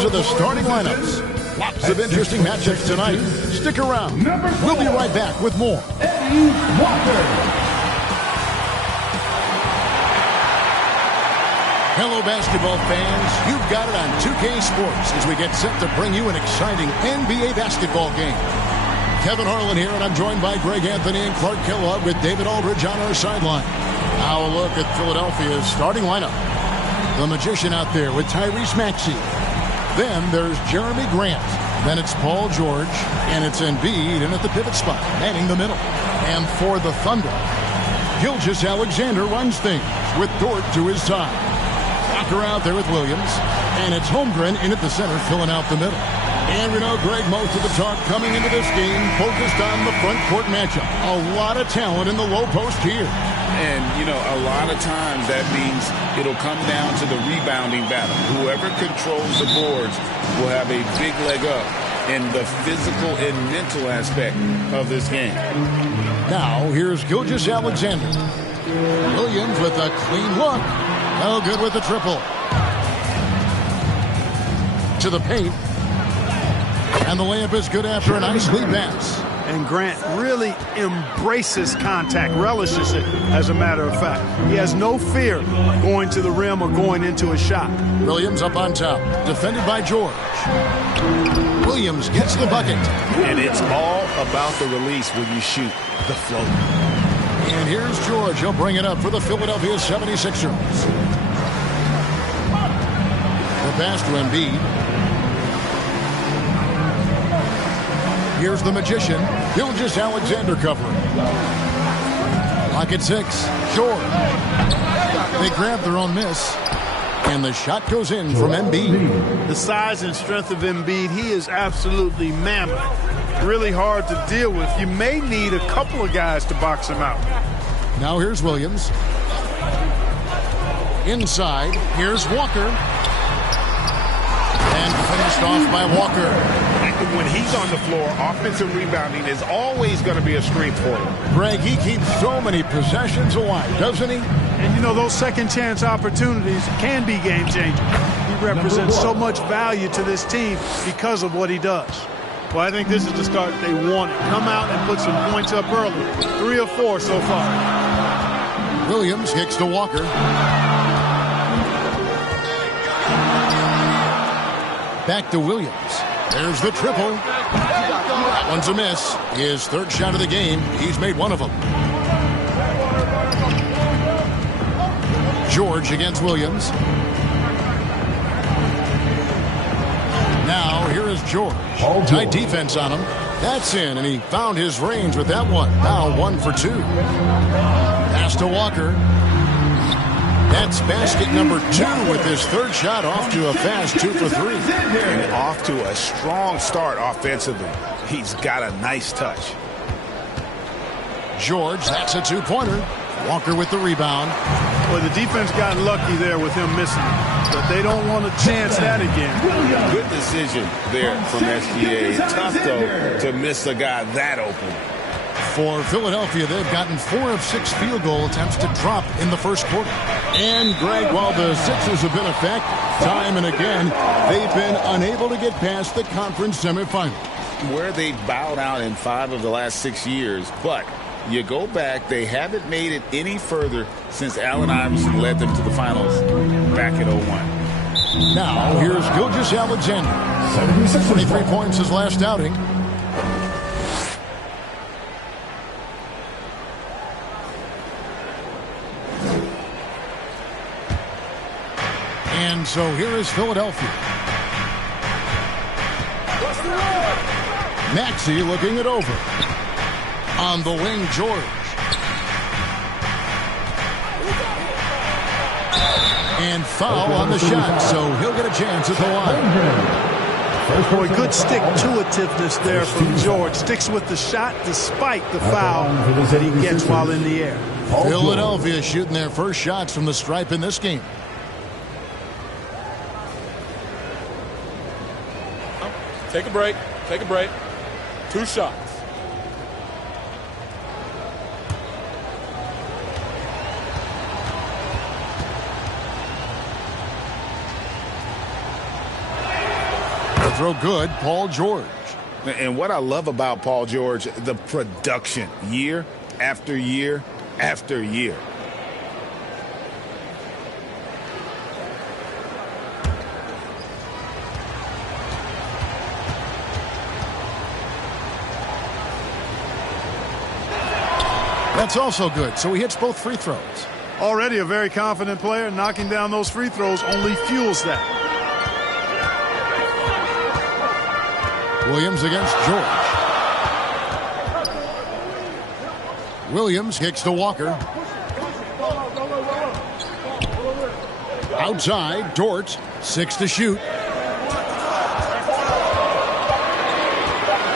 Those are the starting lineups. Lots of interesting matchups tonight. Stick around. We'll be right back with more. Eddie Walker. Hello, basketball fans. You've got it on 2K Sports as we get set to bring you an exciting NBA basketball game. Kevin Harlan here, and I'm joined by Greg Anthony and Clark Kellogg with David Aldridge on our sideline. Now a look at Philadelphia's starting lineup. The Magician out there with Tyrese Maxey. Then there's Jeremy Grant. Then it's Paul George, and it's Embiid in at the pivot spot, manning the middle. And for the Thunder, Gilgeous-Alexander runs things with Dort to his side. Walker out there with Williams, and it's Holmgren in at the center, filling out the middle. And we know, Greg, most of the talk coming into this game focused on the front court matchup. A lot of talent in the low post here. And, you know, a lot of times that means it'll come down to the rebounding battle. Whoever controls the boards will have a big leg up in the physical and mental aspect of this game. Now, here's Gilgeous-Alexander. Williams with a clean look. No good with the triple. To the paint. And the layup is good after a nice lead pass. And Grant really embraces contact, relishes it, as a matter of fact. He has no fear going to the rim or going into a shot. Williams up on top, defended by George. Williams gets the bucket. And it's all about the release when you shoot the float. And here's George. He'll bring it up for the Philadelphia 76ers. The pass to Embiid. Here's the Magician. Gilgeous-Alexander covering. Lock at 6. George. They grab their own miss. And the shot goes in from Embiid. The size and strength of Embiid, he is absolutely mammoth. Really hard to deal with. You may need a couple of guys to box him out. Now here's Williams. Inside, here's Walker. And finished off by Walker. When he's on the floor, offensive rebounding is always going to be a strength for him. Greg, he keeps so many possessions alive, doesn't he? And, you know, those second-chance opportunities can be game-changing. He represents so much value to this team because of what he does. Well, I think this is the start they wanted. Come out and put some points up early. 3 or 4 so far. Williams kicks to Walker. Back to Williams. There's the triple. That one's a miss. His third shot of the game. He's made one of them. George against Williams. Now, here is George. Tight defense on him. That's in, and he found his range with that one. Now 1 for 2. Pass to Walker. That's basket number 2 with his third shot, off to a fast 2 for 3. And off to a strong start offensively. He's got a nice touch. George, that's a 2-pointer. Walker with the rebound. Well, the defense got lucky there with him missing it, but they don't want to chance that again. Good decision there from SGA. Tough, though, to miss a guy that open. For Philadelphia, they've gotten 4 of 6 field goal attempts to drop in the first quarter. And, Greg, while the Sixers have been effective time and again, they've been unable to get past the conference semifinal. Where they bowed out in 5 of the last 6 years, but you go back, they haven't made it any further since Allen Iverson led them to the finals back in 01. Now, here's Gilgeous-Alexander. 23 points his last outing. And so here is Philadelphia. Maxey looking it over. On the wing, George. And foul on the shot, so he'll get a chance at the line. Boy, good stick-to-itiveness there from George. Sticks with the shot despite the foul that he gets while in the air. Philadelphia shooting their first shots from the stripe in this game. Take a break. Take a break. 2 shots. throw good, Paul George. And what I love about Paul George, the production, year after year after year. That's also good, so he hits both free throws. Already a very confident player. Knocking down those free throws only fuels that. Williams against George. Williams kicks to Walker. Outside, Dort, 6 to shoot.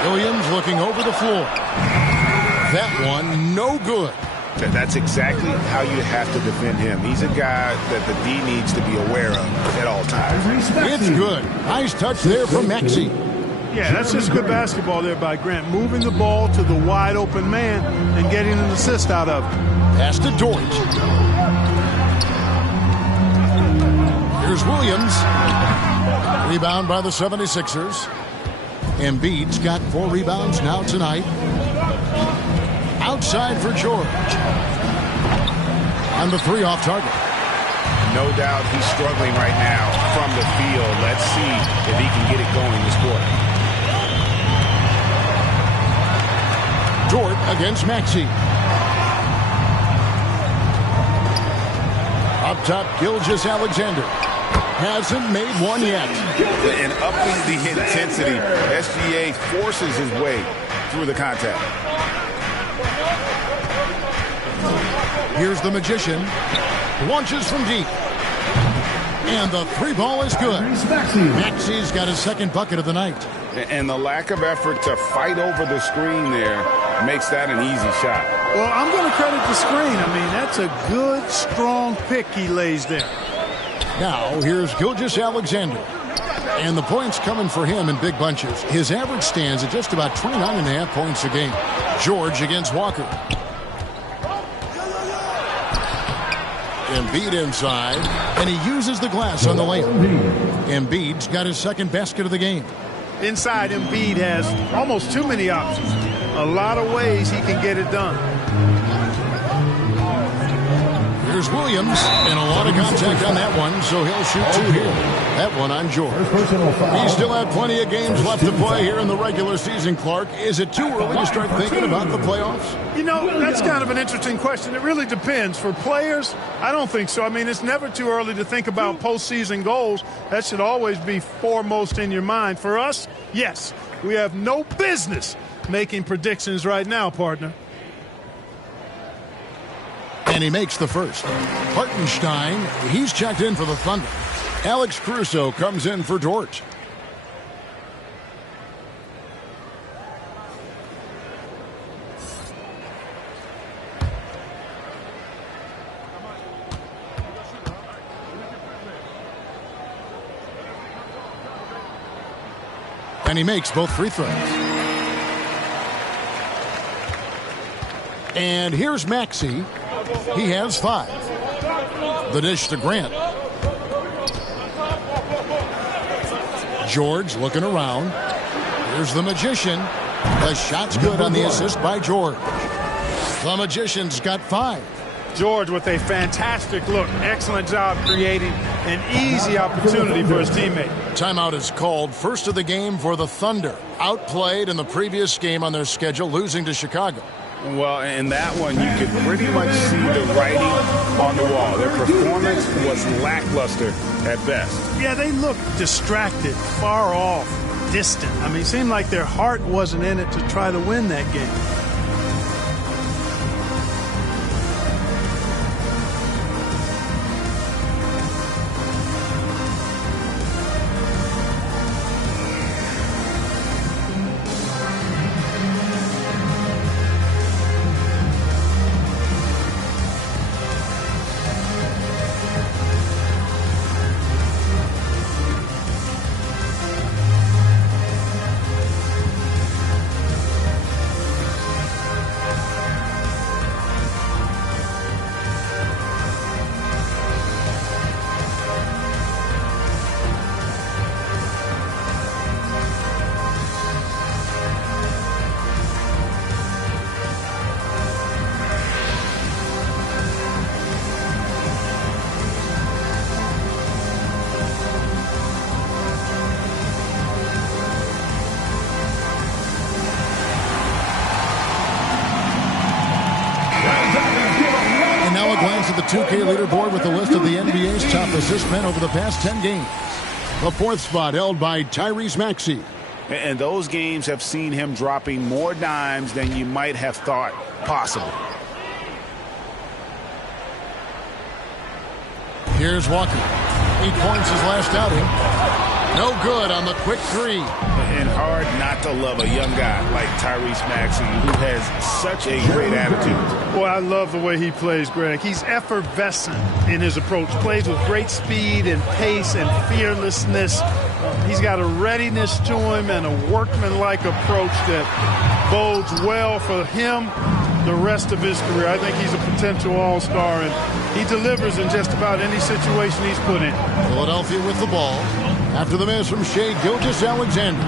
Williams looking over the floor. That one, no good. That's exactly how you have to defend him. He's a guy that the D needs to be aware of at all times. It's good. Nice touch there from Maxey. Yeah, that's just good basketball there by Grant. Moving the ball to the wide open man and getting an assist out of it. Pass to Dort. Here's Williams. Rebound by the 76ers. Embiid's got 4 rebounds now tonight. Outside for George. On the 3 off target. No doubt he's struggling right now from the field. Let's see if he can get it going this quarter. Dort against Maxey. Up top, Gilgeous-Alexander. Hasn't made one yet. And upping the intensity, SGA forces his way through the contact. Here's the Magician. Launches from deep. And the 3-ball is good. Maxey's got his second bucket of the night. And the lack of effort to fight over the screen there makes that an easy shot. Well, I'm going to credit the screen. I mean, that's a good, strong pick he lays there. Now, here's Gilgeous-Alexander. And the points coming for him in big bunches. His average stands at just about 29.5 points a game. George against Walker. Embiid inside, and he uses the glass on the layup. Embiid's got his second basket of the game. Inside, Embiid has almost too many options. A lot of ways he can get it done. Here's Williams, and a lot of contact on that one, so he'll shoot 2 here. That one on George. We still have plenty of games left to play here in the regular season, Clark. Is it too early to start thinking about the playoffs? You know, that's kind of an interesting question. It really depends. For players, I don't think so. I mean, it's never too early to think about postseason goals. That should always be foremost in your mind. For us, yes, we have no business making predictions right now, partner. And he makes the first. Hartenstein, he's checked in for the Thunder. Alex Caruso comes in for Dort. And he makes both free throws. And here's Maxey. He has 5. The dish to Grant. George looking around. Here's the Magician. The shot's good on the assist by George. The Magician's got 5. George with a fantastic look. Excellent job creating an easy opportunity for his teammate. Timeout is called. First of the game for the Thunder. Outplayed in the previous game on their schedule, losing to Chicago. Well, in that one, you could pretty much see the writing on the wall. Their performance was lackluster at best. Yeah, they looked distracted, far off, distant. I mean, it seemed like their heart wasn't in it to try to win that game. at the 2K leaderboard with a list of the NBA's top assist men over the past 10 games. The 4th spot held by Tyrese Maxey. And those games have seen him dropping more dimes than you might have thought possible. Here's Walker. 8 points his last outing. No good on the quick 3. And hard not to love a young guy like Tyrese Maxey, who has such a great attitude. Boy, I love the way he plays, Greg. He's effervescent in his approach. Plays with great speed and pace and fearlessness. He's got a readiness to him and a workmanlike approach that bodes well for him the rest of his career. I think he's a potential all-star, and he delivers in just about any situation he's put in. Philadelphia with the ball after the miss from Shai Gilgeous-Alexander.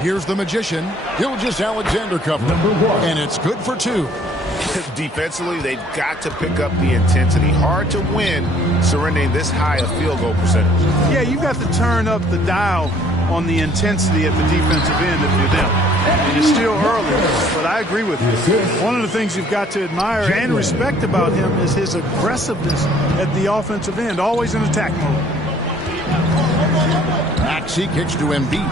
Here's the magician. Gilgeous-Alexander covered. And it's good for 2. Defensively, they've got to pick up the intensity. Hard to win surrendering this high a field goal percentage. Yeah, you've got to turn up the dial on the intensity at the defensive end if you're them. And it's still early, but I agree with you. One of the things you've got to admire and respect about him is his aggressiveness at the offensive end, always in attack mode. Maxey kicks to Embiid.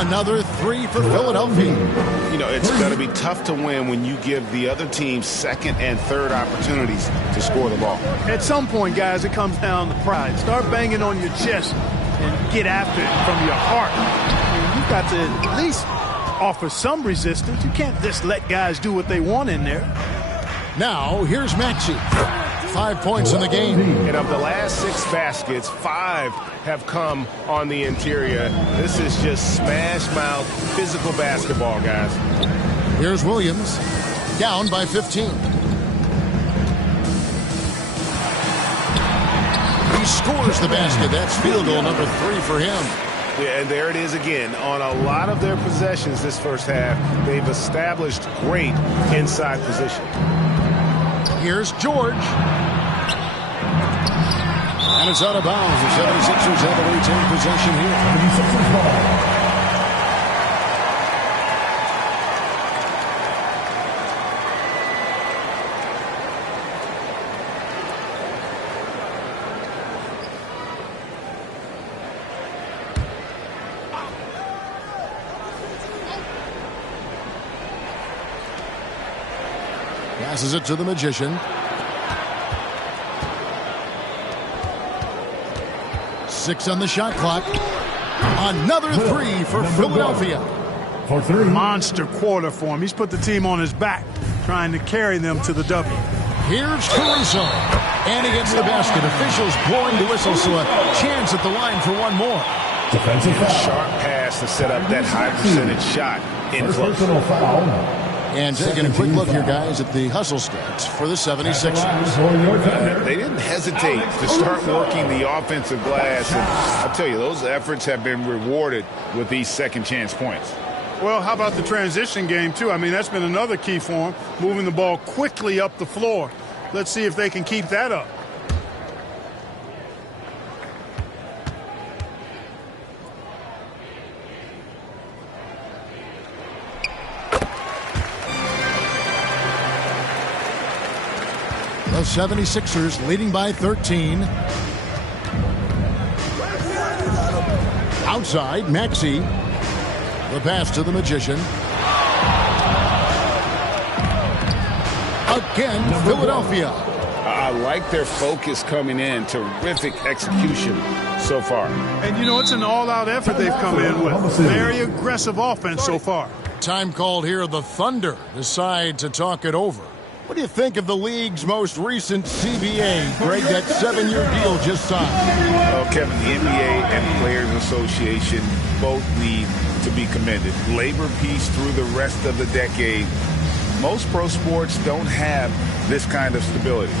Another 3 for Philadelphia. You know, it's going to be tough to win when you give the other team second and third opportunities to score the ball. At some point, guys, it comes down to pride. Start banging on your chest and get after it from your heart. I mean, you've got to at least offer some resistance. You can't just let guys do what they want in there. Now, here's Maxey. 5 points in the game. And of the last 6 baskets, 5 have come on the interior. This is just smash-mouth physical basketball, guys. Here's Williams. Down by 15. He scores the basket. That's field goal number 3 for him. Yeah, and there it is again. On a lot of their possessions this first half, they've established great inside position. Here's George. And it's out of bounds. The 76ers have a retained possession here. Passes it to the magician. 6 on the shot clock. Another 3 for Philadelphia. For 3. Monster quarter for him. He's put the team on his back, trying to carry them to the W. Here's Caruso. And he gets the basket. Officials blowing the whistle, so a chance at the line for one more. Defensive foul. Sharp pass to set up that high percentage shot in close. And taking a quick look here, guys, at the hustle stats for the 76ers. They didn't hesitate to start working the offensive glass. And I'll tell you, those efforts have been rewarded with these second chance points. Well, how about the transition game, too? I mean, that's been another key for them, moving the ball quickly up the floor. Let's see if they can keep that up. The 76ers leading by 13. Outside, Maxey. The pass to the magician. Again, Philadelphia. I like their focus coming in. Terrific execution so far. And, you know, it's an all-out effort they've come in with. Very aggressive offense so far. Time called here. The Thunder decide to talk it over. What do you think of the league's most recent CBA? Greg, that 7-year deal just signed. Well, Kevin, the NBA and Players Association both need to be commended. Labor peace through the rest of the decade. Most pro sports don't have this kind of stability.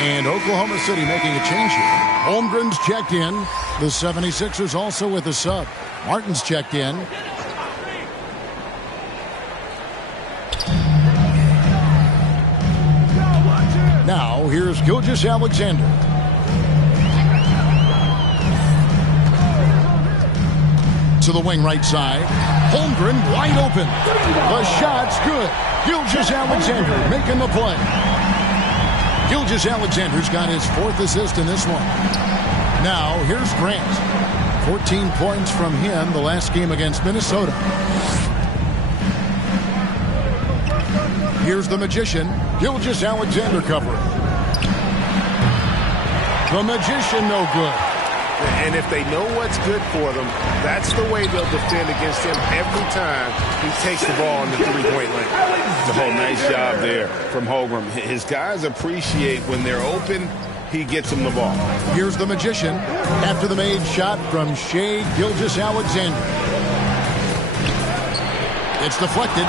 And Oklahoma City making a change here. Holmgren's checked in. The 76ers also with a sub. Martin's checked in. Now, here's Gilgeous-Alexander. To the wing right side. Holmgren wide open. The shot's good. Gilgeous-Alexander making the play. Gilgeous-Alexander's got his 4th assist in this one. Now, here's Grant. 14 points from him the last game against Minnesota. Here's the Magician. Gilgeous-Alexander covering. The Magician no good. And if they know what's good for them, that's the way they'll defend against him every time he takes the ball in the three-point line. Oh, nice job there from Holmgren. His guys appreciate when they're open, he gets them the ball. Here's the Magician after the made shot from Shai Gilgeous-Alexander. It's deflected.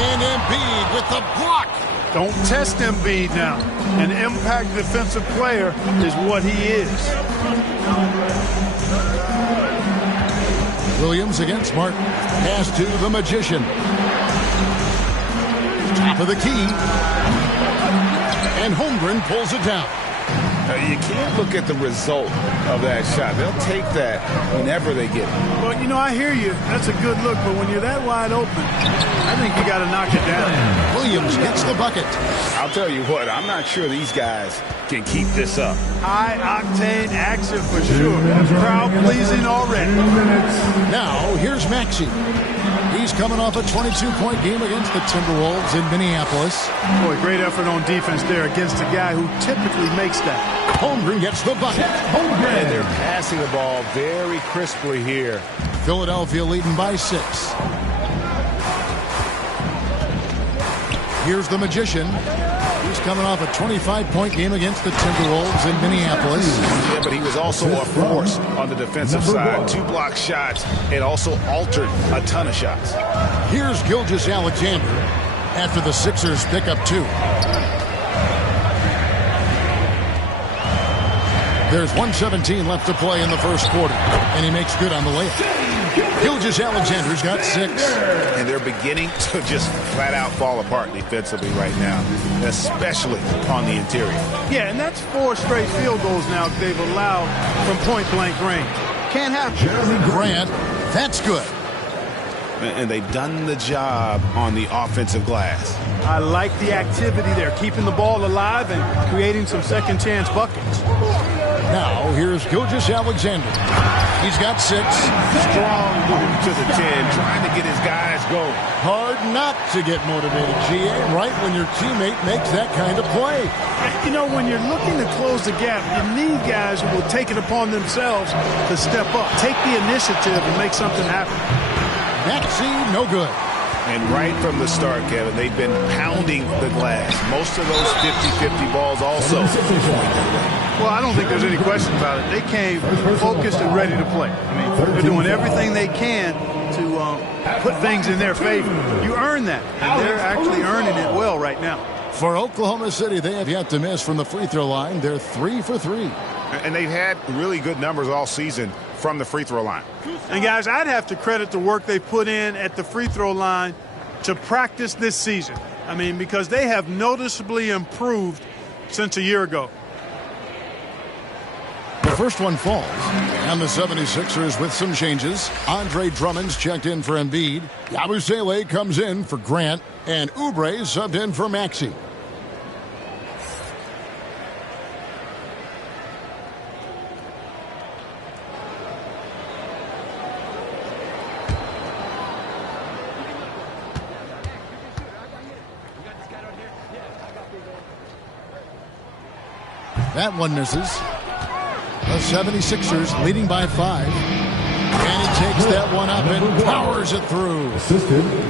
And Embiid with the block. Don't test Embiid now. An impact defensive player is what he is. Williams against Martin. Pass to the Magician. Top of the key. And Holmgren pulls it down. You can't look at the result of that shot. They'll take that whenever they get it. Well, you know, I hear you. That's a good look, but when you're that wide open, I think you got to knock it down. Williams gets the bucket. I'll tell you what, I'm not sure these guys can keep this up. High-octane action for sure. Crowd-pleasing already. Now, here's Maxey. He's coming off a 22-point game against the Timberwolves in Minneapolis. Boy, great effort on defense there against a guy who typically makes that. Holmgren gets the bucket. And they're passing the ball very crisply here. Philadelphia leading by 6. Here's the Magician. He's coming off a 25-point game against the Timberwolves in Minneapolis. Yeah, but he was also a force on the defensive side. 2 block shots and also altered a ton of shots. Here's Gilgeous-Alexander after the Sixers pick up 2. There's 1:17 left to play in the first quarter, and he makes good on the layup. Gilgeous-Alexander's got 6. And they're beginning to just flat out fall apart defensively right now, especially on the interior. Yeah, and that's 4 straight field goals now they've allowed from point-blank range. Can't happen. Jeremy Grant, that's good. And they've done the job on the offensive glass. I like the activity there, keeping the ball alive and creating some second-chance buckets. Now, here's Gilgeous-Alexander. He's got 6. Strong move to the 10, trying to get his guys going. Hard not to get motivated, GA, right when your teammate makes that kind of play. You know, when you're looking to close the gap, you need guys who will take it upon themselves to step up, take the initiative and make something happen. Maxey, no good. And right from the start, Kevin, they've been pounding the glass. Most of those 50-50 balls also. Well, I don't think there's any question about it. They came focused and ready to play. I mean, they're doing everything they can to put things in their favor. You earn that, and they're actually earning it well right now. For Oklahoma City, they have yet to miss from the free throw line. They're 3 for 3. And they've had really good numbers all season from the free throw line. And, guys, I'd have to credit the work they put in at the free throw line to practice this season. I mean, because they have noticeably improved since a year ago. The first one falls, and the 76ers with some changes. Andre Drummond's checked in for Embiid. Yabusele comes in for Grant, and Oubre subbed in for Maxey. That one misses. The 76ers leading by 5. And he takes that one up and powers it through.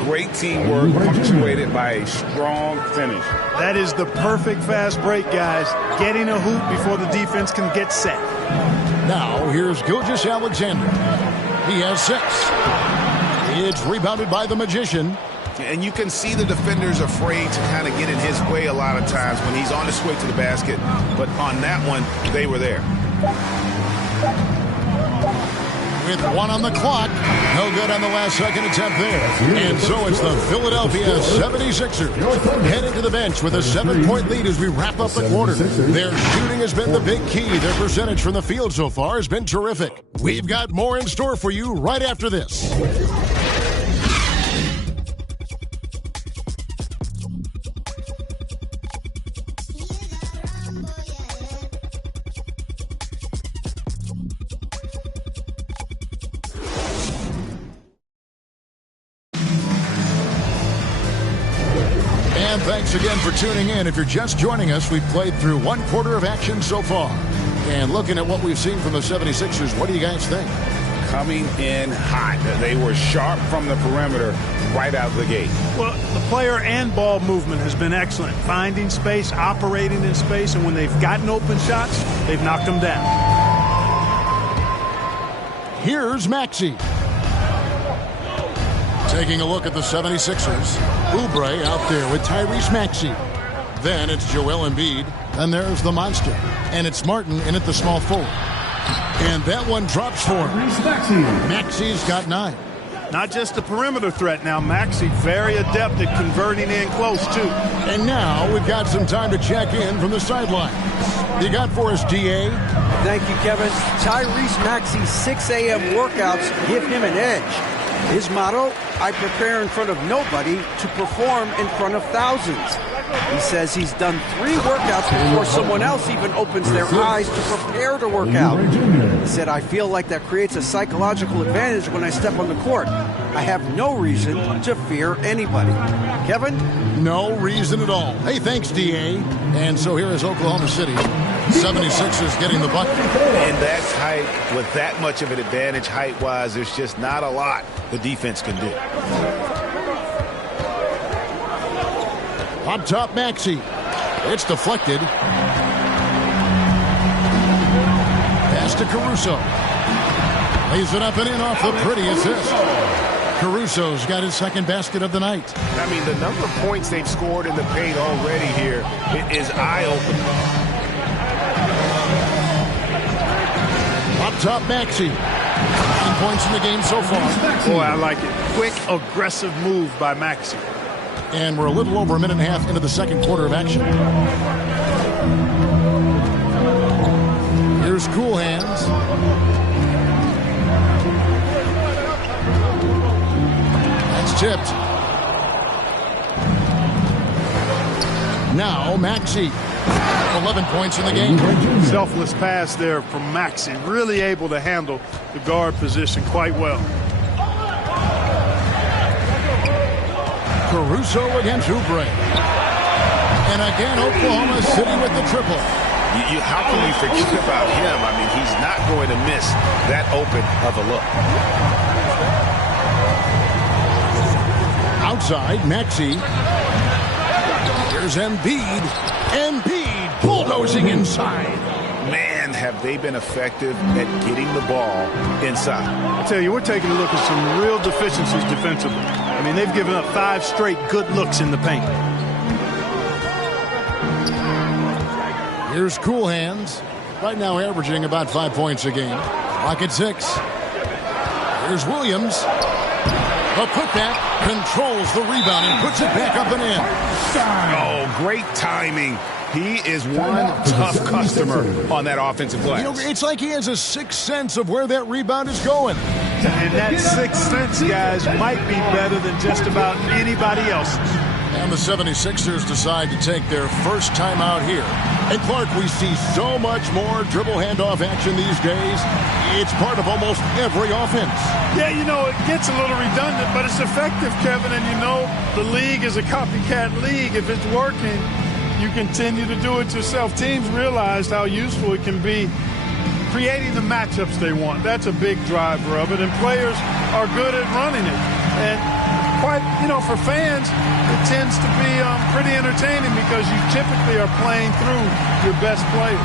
Great teamwork punctuated by a strong finish. That is the perfect fast break, guys. Getting a hoop before the defense can get set. Now, here's Gilgeous-Alexander. He has 6. It's rebounded by the Magician. And you can see the defenders afraid to kind of get in his way a lot of times when he's on his way to the basket. But on that one, they were there. With 1 on the clock, no good on the last second attempt there. And so it's the Philadelphia 76ers heading to the bench with a 7-point lead as we wrap up the quarter. Their shooting has been the big key. Their percentage from the field so far has been terrific. We've got more in store for you right after this. And thanks again for tuning in. If you're just joining us, we've played through 1 quarter of action so far. And looking at what we've seen from the 76ers, what do you guys think? Coming in hot. They were sharp from the perimeter right out of the gate. Well, the player and ball movement has been excellent. Finding space, operating in space, and when they've gotten open shots, they've knocked them down. Here's Maxey. Taking a look at the 76ers. Oubre out there with Tyrese Maxey. Then it's Joel Embiid. And there's the monster. And it's Martin in at the small forward. And that one drops for him. Maxey's got 9. Not just a perimeter threat now. Maxey very adept at converting in close, too. And now we've got some time to check in from the sideline. You got for us, D.A.? Thank you, Kevin. Tyrese Maxey's 6 a.m. workouts give him an edge. His motto, I prepare in front of nobody to perform in front of thousands. He says he's done 3 workouts before someone else even opens their eyes to prepare to work out. He said, I feel like that creates a psychological advantage when I step on the court. I have no reason to fear anybody. Kevin? No reason at all. Hey, thanks, D.A. And so here is Oklahoma City. 76ers getting the bucket. And that's height. With that much of an advantage height-wise, there's just not a lot the defense can do. Up top, Maxey. It's deflected. Pass to Caruso. Lays it up and in off the pretty assist. Caruso's got his 2nd basket of the night. I mean, the number of points they've scored in the paint already here is eye-opening. Up top, Maxey. 9 points in the game so far. Boy, I like it. Quick, aggressive move by Maxey. And we're a little over a minute and a half into the 2nd quarter of action. Here's Cool Hands. That's tipped. Now Maxey. 11 points in the game. Selfless pass there from Maxey. Really able to handle the guard position quite well. Caruso against Oubre. And again, Oklahoma City with the triple. How can you forget about him? I mean, he's not going to miss that open of a look. Outside, Maxey. Here's Embiid. Embiid bulldozing inside. Man, have they been effective at getting the ball inside. I tell you, we're taking a look at some real deficiencies defensively. I mean, they've given up 5 straight good looks in the paint. Here's Cool Hands. Right now averaging about 5 points a game. Clock at 6. Here's Williams. A putback controls the rebound and puts it back up and in. Oh, great timing. He is one tough customer on that offensive glass. You know, it's like he has a 6th sense of where that rebound is going. And that 6th sense, guys, might be better than just about anybody else's. And the 76ers decide to take their first time out here. And Clark, we see so much more dribble handoff action these days. It's part of almost every offense. Yeah, you know, it gets a little redundant, but it's effective, Kevin. And you know, the league is a copycat league. If it's working, you continue to do it yourself. Teams realized how useful it can be creating the matchups they want. That's a big driver of it, and players are good at running it. And quite, you know, for fans, it tends to be pretty entertaining because you typically are playing through your best players.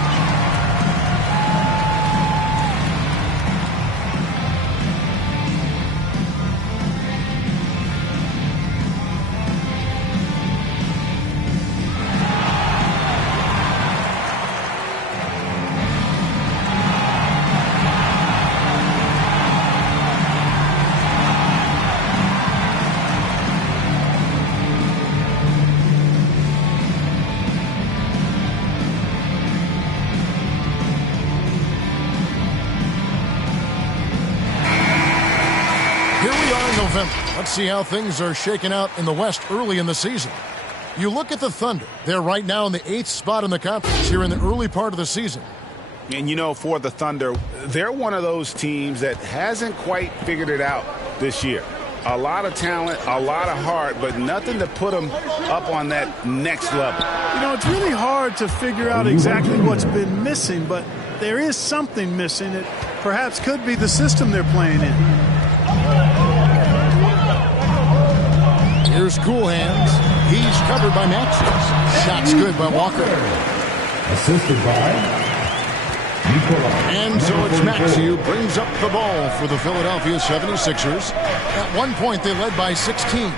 September. Let's see how things are shaking out in the West early in the season. You look at the Thunder. They're right now in the 8th spot in the conference here in the early part of the season. And, you know, for the Thunder, they're one of those teams that hasn't quite figured it out this year. A lot of talent, a lot of heart, but nothing to put them up on that next level. You know, it's really hard to figure out exactly what's been missing, but there is something missing. It perhaps could be the system they're playing in. Here's Cool Hands. He's covered by Maxey. Shot's good by Walker. Assisted by And so it's Maxey who brings up the ball for the Philadelphia 76ers. At one point, they led by 16.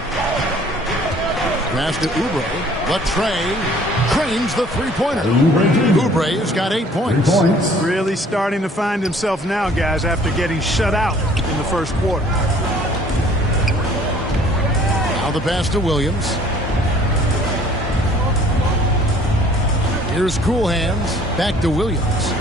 Pass to Oubre. Latrey cranes the three-pointer. Oubre has got 8 points. Really starting to find himself now, guys, after getting shut out in the first quarter. Now the pass to Williams. Here's Cool Hands. Back to Williams.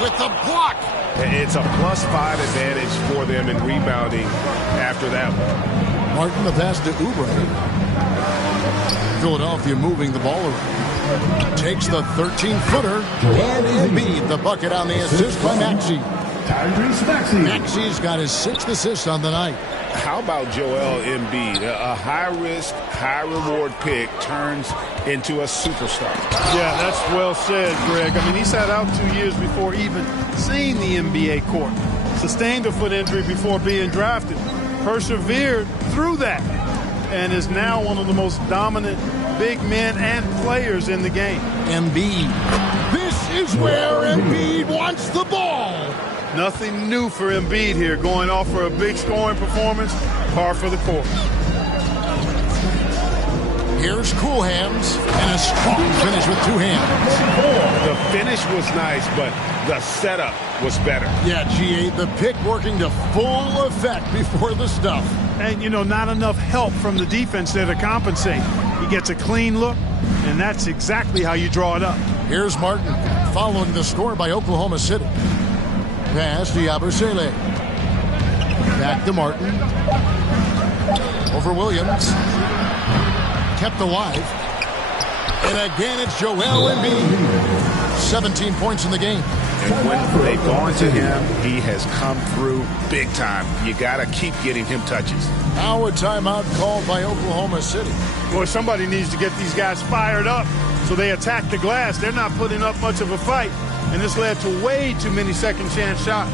With the block. It's a +5 advantage for them in rebounding after that one. Martin, the pass to Oubre. Philadelphia moving the ball around. Takes the 13-footer. And Embiid, the bucket on the assist by Maxey. Maxey's got his 6th assist on the night. How about Joel Embiid? A high-risk, high-reward pick turns into a superstar. Yeah, that's well said, Greg. I mean, he sat out 2 years before even seeing the NBA court. Sustained a foot injury before being drafted. Persevered through that. And is now one of the most dominant big men and players in the game. Embiid. This is where Embiid wants the ball. Nothing new for Embiid here, going off for a big scoring performance, par for the course. Here's Cool Hands, and a strong finish with 2 hands. The finish was nice, but the setup was better. Yeah, G.A., the pick working to full effect before the stuff. And, you know, not enough help from the defense there to compensate. He gets a clean look, and that's exactly how you draw it up. Here's Martin, following the score by Oklahoma City. Pass to Yabusele. Back to Martin. Over Williams. Kept alive. And again, it's Joel Embiid. 17 points in the game. And when they've gone to him, he has come through big time. You got to keep getting him touches. Now a timeout called by Oklahoma City. Boy, somebody needs to get these guys fired up so they attack the glass. They're not putting up much of a fight. And this led to way too many second-chance shots.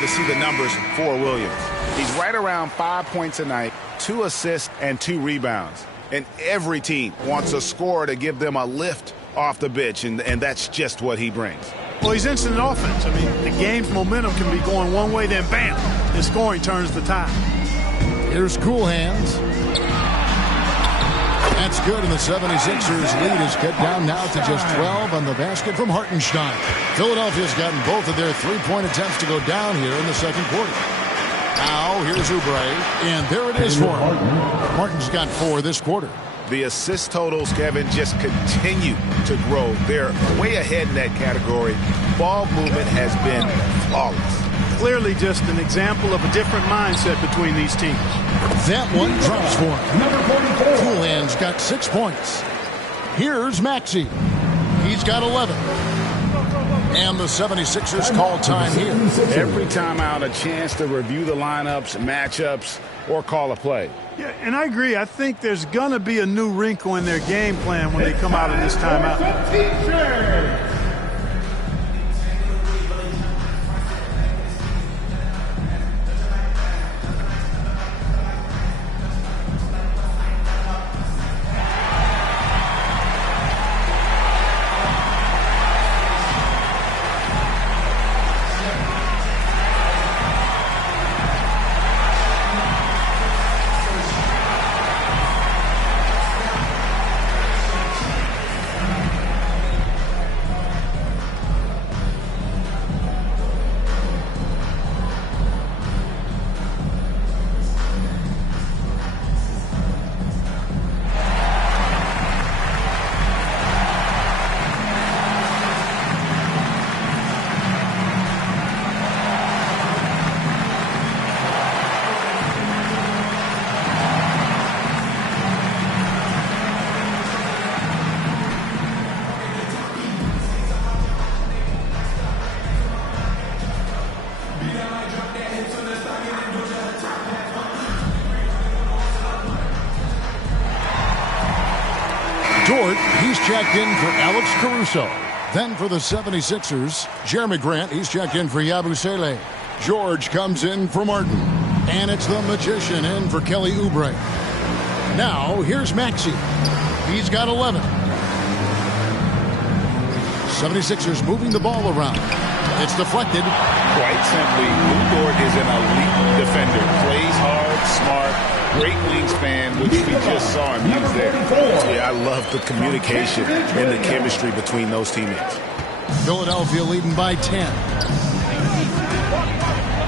To see the numbers for Williams. He's right around 5 points a night, 2 assists, and 2 rebounds. And every team wants a scorer to give them a lift off the bench, and that's just what he brings. Well, he's instant offense. I mean, the game's momentum can be going one way, then bam, his scoring turns the tide. Here's Cool Hands. That's good, and the 76ers lead is cut down now to just 12 on the basket from Hartenstein. Philadelphia's gotten both of their three-point attempts to go down here in the second quarter. Now, here's Oubre, and there it is for him. Martin's got 4 this quarter. The assist totals, Kevin, just continue to grow. They're way ahead in that category. Ball movement has been flawless. clearly just an example of a different mindset between these teams. That one drops for him. Number 44. Coolhand's got 6 points. Here's Maxey. He's got 11. And the 76ers call time here. Every time out, a chance to review the lineups, matchups, or call a play. Yeah, and I agree. I think there's going to be a new wrinkle in their game plan when they come out of this timeout. Dort, he's checked in for Alex Caruso. Then for the 76ers, Jeremy Grant, he's checked in for Yabusele. George comes in for Martin. And it's the Magician in for Kelly Oubre. Now, here's Maxey. He's got 11. 76ers moving the ball around. It's deflected. Quite simply, Lou Dort is an elite defender. Plays hard, smart, great wingspan, which we just saw him use there. Yeah, I love the communication and the chemistry between those teammates. Philadelphia leading by 10.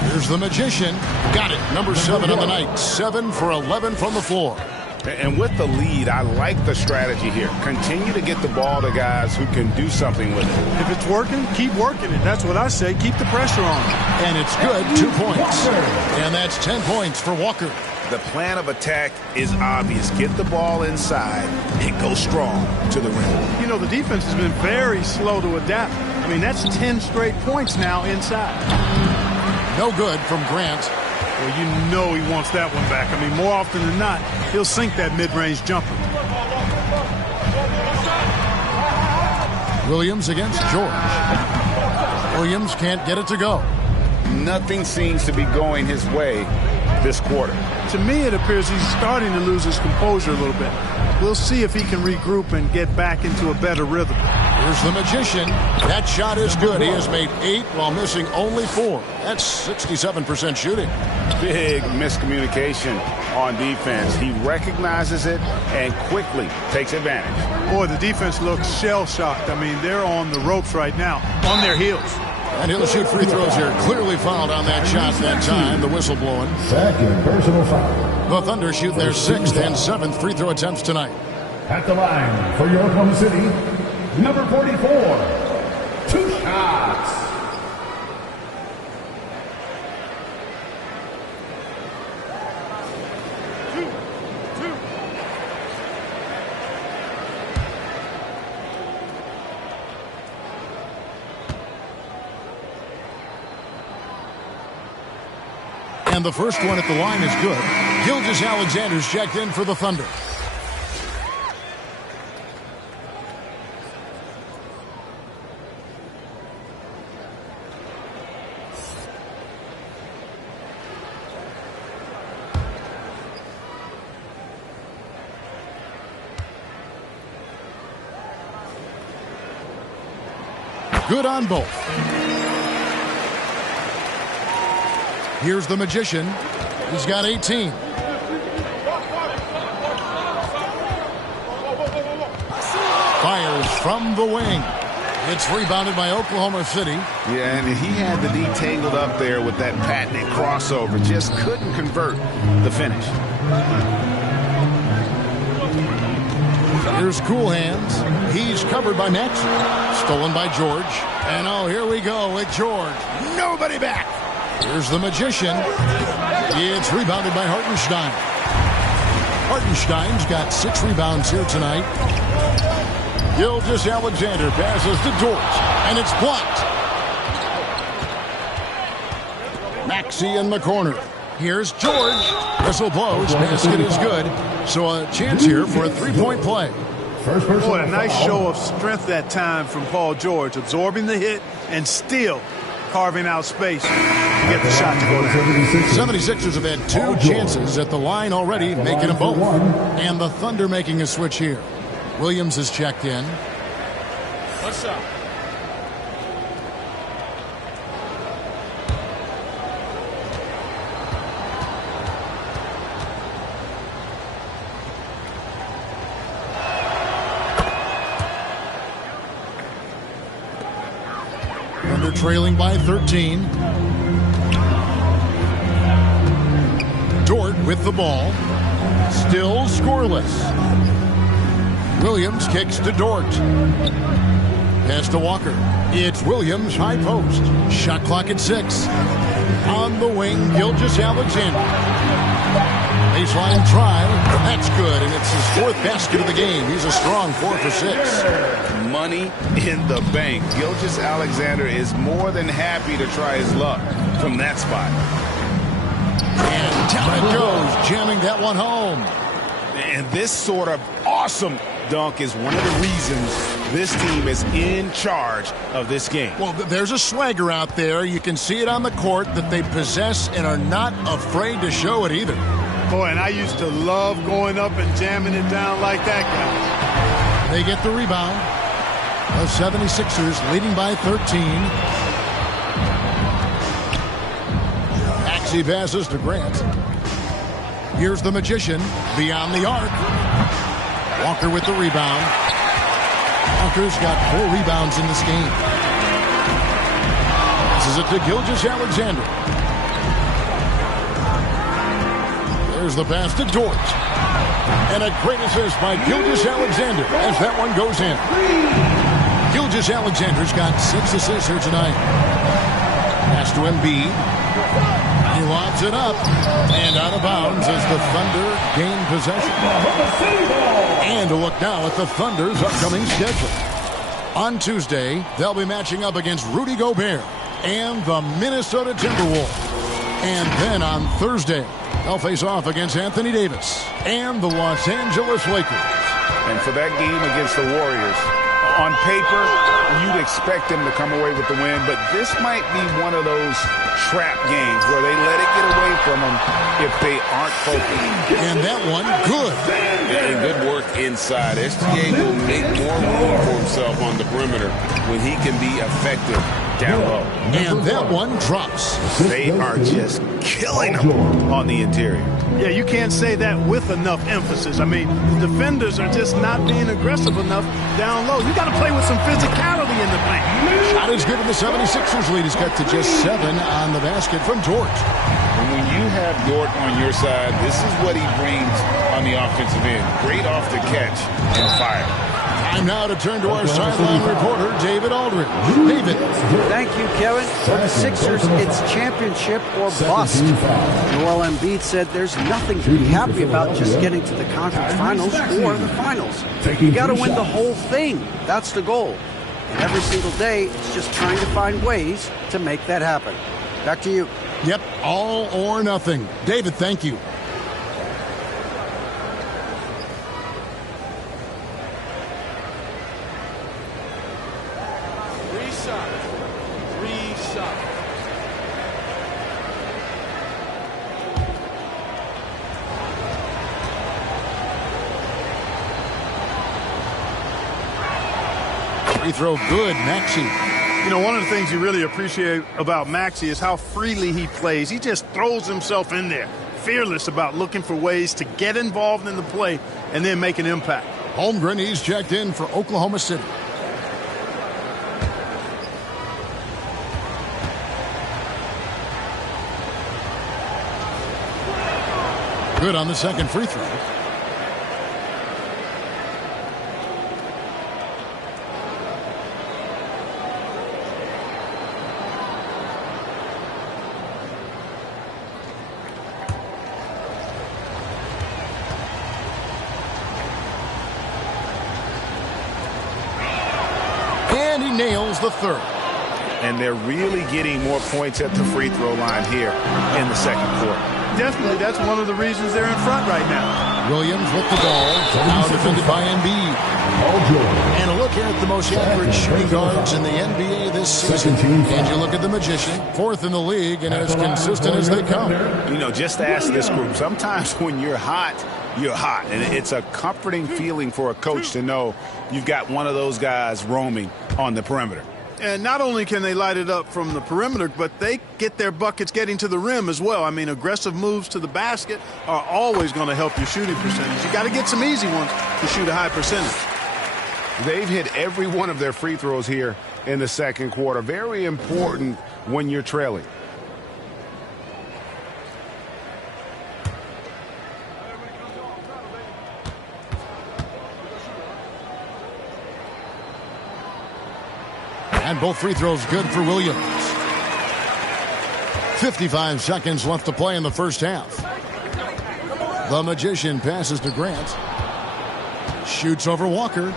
Here's the Magician. Got it. Number 7 on the night. 7 for 11 from the floor. And with the lead, I like the strategy here. Continue to get the ball to guys who can do something with it. If it's working, keep working it. That's what I say. Keep the pressure on. And it's good. 2 points. And that's 10 points for Walker. The plan of attack is obvious. Get the ball inside and go strong to the rim. You know, the defense has been very slow to adapt. I mean, that's 10 straight points now inside. No good from Grant. Well, you know he wants that one back. I mean, more often than not, he'll sink that mid-range jumper. Williams against George. Williams can't get it to go. Nothing seems to be going his way this quarter. To me, it appears he's starting to lose his composure a little bit. We'll see if he can regroup and get back into a better rhythm. Here's the Magician. That shot is good. He has made 8 while missing only 4. That's 67% shooting. Big miscommunication on defense. He recognizes it and quickly takes advantage. Boy, the defense looks shell-shocked. I mean, they're on the ropes right now, on their heels. And he'll shoot free throws here. Clearly fouled on that shot that time. The whistle blowing. Second personal foul. The Thunder shoot their 6th and 7th free throw attempts tonight. At the line for your Oklahoma City, number 44, 2 shots. And the first one at the line is good. Gilgeous-Alexander's checked in for the Thunder. Good on both. Here's the Magician. He's got 18. Fires from the wing. It's rebounded by Oklahoma City. Yeah, and he had the D tangled up there with that patented crossover. Just couldn't convert the finish. Here's Coolhands. He's covered by Maxey. Stolen by George. And oh, here we go with George. Nobody back. Here's the magician. It's rebounded by Hartenstein. Hartenstein's got 6 rebounds here tonight. Gilgeous-Alexander passes to Dort, and it's blocked. Maxey in the corner. Here's George. Whistle blows. Basket is good. So a chance here for a 3-point play. Boy, a nice show of strength that time from Paul George, absorbing the hit and still carving out space to get the shot to go down. 76ers have had 2 chances at the line already, making them both. And the Thunder making a switch here. Williams is checked in. What's up? Thunder trailing by 13. Dort with the ball. Still scoreless. Williams kicks to Dort. Pass to Walker. It's Williams, high post. Shot clock at 6. On the wing, Gilgeous-Alexander. Baseline try. That's good, and it's his 4th basket of the game. He's a strong 4 for 6. Money in the bank. Gilgeous-Alexander is more than happy to try his luck from that spot. And down it goes, jamming that one home. And this sort of awesome dunk is one of the reasons this team is in charge of this game. Well, there's a swagger out there. You can see it on the court that they possess and are not afraid to show it either. Boy, and I used to love going up and jamming it down like that, guys. They get the rebound. The 76ers leading by 13. Maxey passes to Grant. Here's the magician beyond the arc. Walker with the rebound. Walker's got 4 rebounds in this game. Passes it to Gilgeous-Alexander. There's the pass to Dort. And a great assist by Gilgeous-Alexander as that one goes in. Gilgeous-Alexander's got 6 assists here tonight. Pass to Embiid. He lobs it up and out of bounds as the Thunder gain possession. And a look now at the Thunder's upcoming schedule. On Tuesday, they'll be matching up against Rudy Gobert and the Minnesota Timberwolves. And then on Thursday, they'll face off against Anthony Davis and the Los Angeles Lakers. And for that game against the Warriors, on paper, you'd expect them to come away with the win, but this might be one of those trap games where they let it get away from them if they aren't focused. And that one, good. And good work inside. SGA will make more room for himself on the perimeter when he can be effective down low. And that one drops. They are just killing them on the interior. Yeah, you can't say that with enough emphasis. I mean, the defenders are just not being aggressive enough down low. You got to play with some physicality in the paint. Shot is good in the 76ers lead. He's got to just 7 on the basket from Dort. And when you have Dort on your side, this is what he brings on the offensive end. Great off the catch and fire. Time now to turn to our sideline reporter, David Aldridge. David. Thank you, Kevin. For the Sixers, it's championship or bust. Joel Embiid said there's nothing to be happy about just getting to the conference finals or the finals. You got to win the whole thing. That's the goal. And every single day, it's just trying to find ways to make that happen. Back to you. Yep, all or nothing. David, thank you. Free throw good, Maxey. You know, one of the things you really appreciate about Maxey is how freely he plays. He just throws himself in there, fearless about looking for ways to get involved in the play and then make an impact. Holmgren, he's checked in for Oklahoma City. Good on the second free throw. nails the third. And they're really getting more points at the free throw line here in the second quarter. Definitely, that's one of the reasons they're in front right now. Williams with the ball, now defended by Embiid. And a look here at the most average shooting guards in the NBA this season. And you look at the Magician, fourth in the league, and as consistent as they come. You know, just ask this group. Sometimes when you're hot, you're hot. And it's a comforting feeling for a coach to know you've got one of those guys roaming on the perimeter. And not only can they light it up from the perimeter, but they get their buckets getting to the rim as well. I mean, aggressive moves to the basket are always going to help your shooting percentage. You got to get some easy ones to shoot a high percentage. They've hit every one of their free throws here in the second quarter. Very important when you're trailing. And both free throws good for Williams. 55 seconds left to play in the first half. The Magician passes to Grant. Shoots over Walker.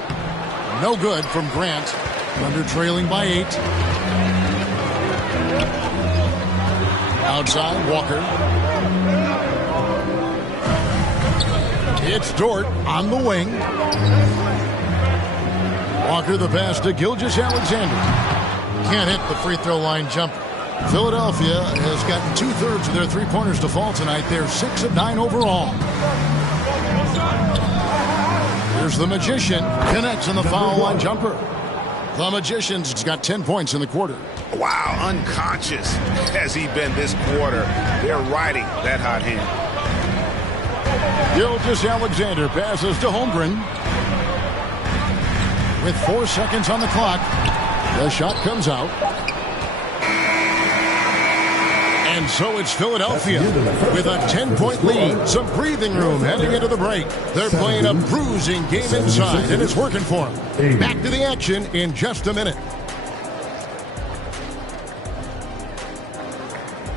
No good from Grant. Thunder trailing by 8. Outside, Walker. It's Dort on the wing. Walker the pass to Gilgeous-Alexander. Can't hit the free throw line jumper. Philadelphia has gotten 2/3 of their three-pointers to fall tonight. They're 6 of 9 overall. Here's the Magician. Connects on the foul line jumper. The Magician's got 10 points in the quarter. Wow, unconscious has he been this quarter. They're riding that hot hand. Gilgeous-Alexander passes to Holmgren. With 4 seconds on the clock, the shot comes out. And so it's Philadelphia with a 10-point lead. Some breathing room heading into the break. They're playing a bruising game inside, and it's working for them. Back to the action in just a minute.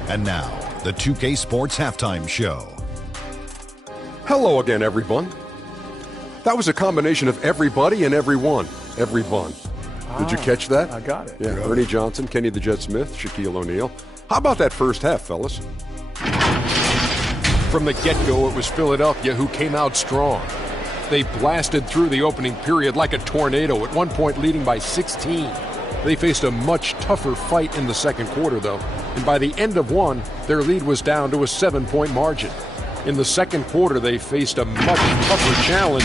And now, the 2K Sports Halftime Show. Hello again, everyone. That was a combination of everybody and everyone. Everyone. Did you catch that? I got it. Yeah, Ernie Johnson, Kenny the Jet Smith, Shaquille O'Neal. How about that first half, fellas? From the get-go, it was Philadelphia who came out strong. They blasted through the opening period like a tornado, at one point leading by 16. They faced a much tougher fight in the second quarter, though, and by the end of one, their lead was down to a 7-point margin. In the second quarter, they faced a much tougher challenge,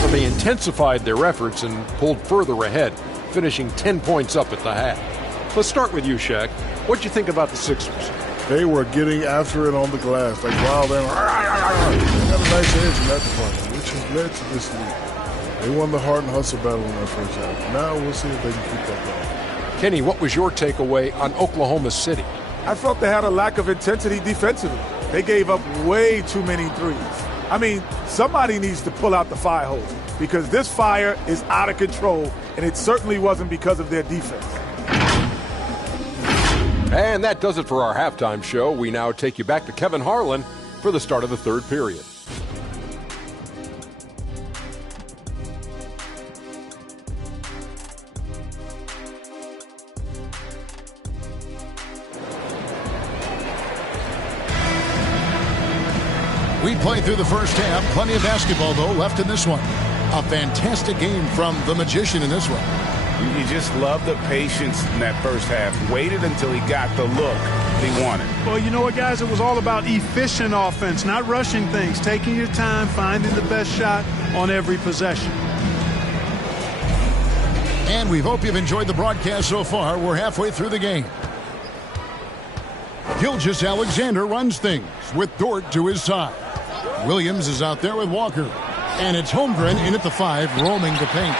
but they intensified their efforts and pulled further ahead, finishing 10 points up at the half. Let's start with you, Shaq. What'd you think about the Sixers? They were getting after it on the glass, like wild and they got a nice edge in that department, which has led to this lead. They won the heart and hustle battle in that first half. Now we'll see if they can keep that going. Kenny, what was your takeaway on Oklahoma City? I felt they had a lack of intensity defensively. They gave up way too many threes. I mean, somebody needs to pull out the fire hose because this fire is out of control, and it certainly wasn't because of their defense. And that does it for our halftime show. We now take you back to Kevin Harlan for the start of the third period. We played through the first half. Plenty of basketball, though, left in this one. A fantastic game from the Magician in this one. You just love the patience in that first half. Waited until he got the look he wanted. Well, you know what, guys? It was all about efficient offense, not rushing things, taking your time, finding the best shot on every possession. And we hope you've enjoyed the broadcast so far. We're halfway through the game. Gilgeous-Alexander runs things with Dort to his side. Williams is out there with Walker. And it's Holmgren in at the 5, roaming the paint.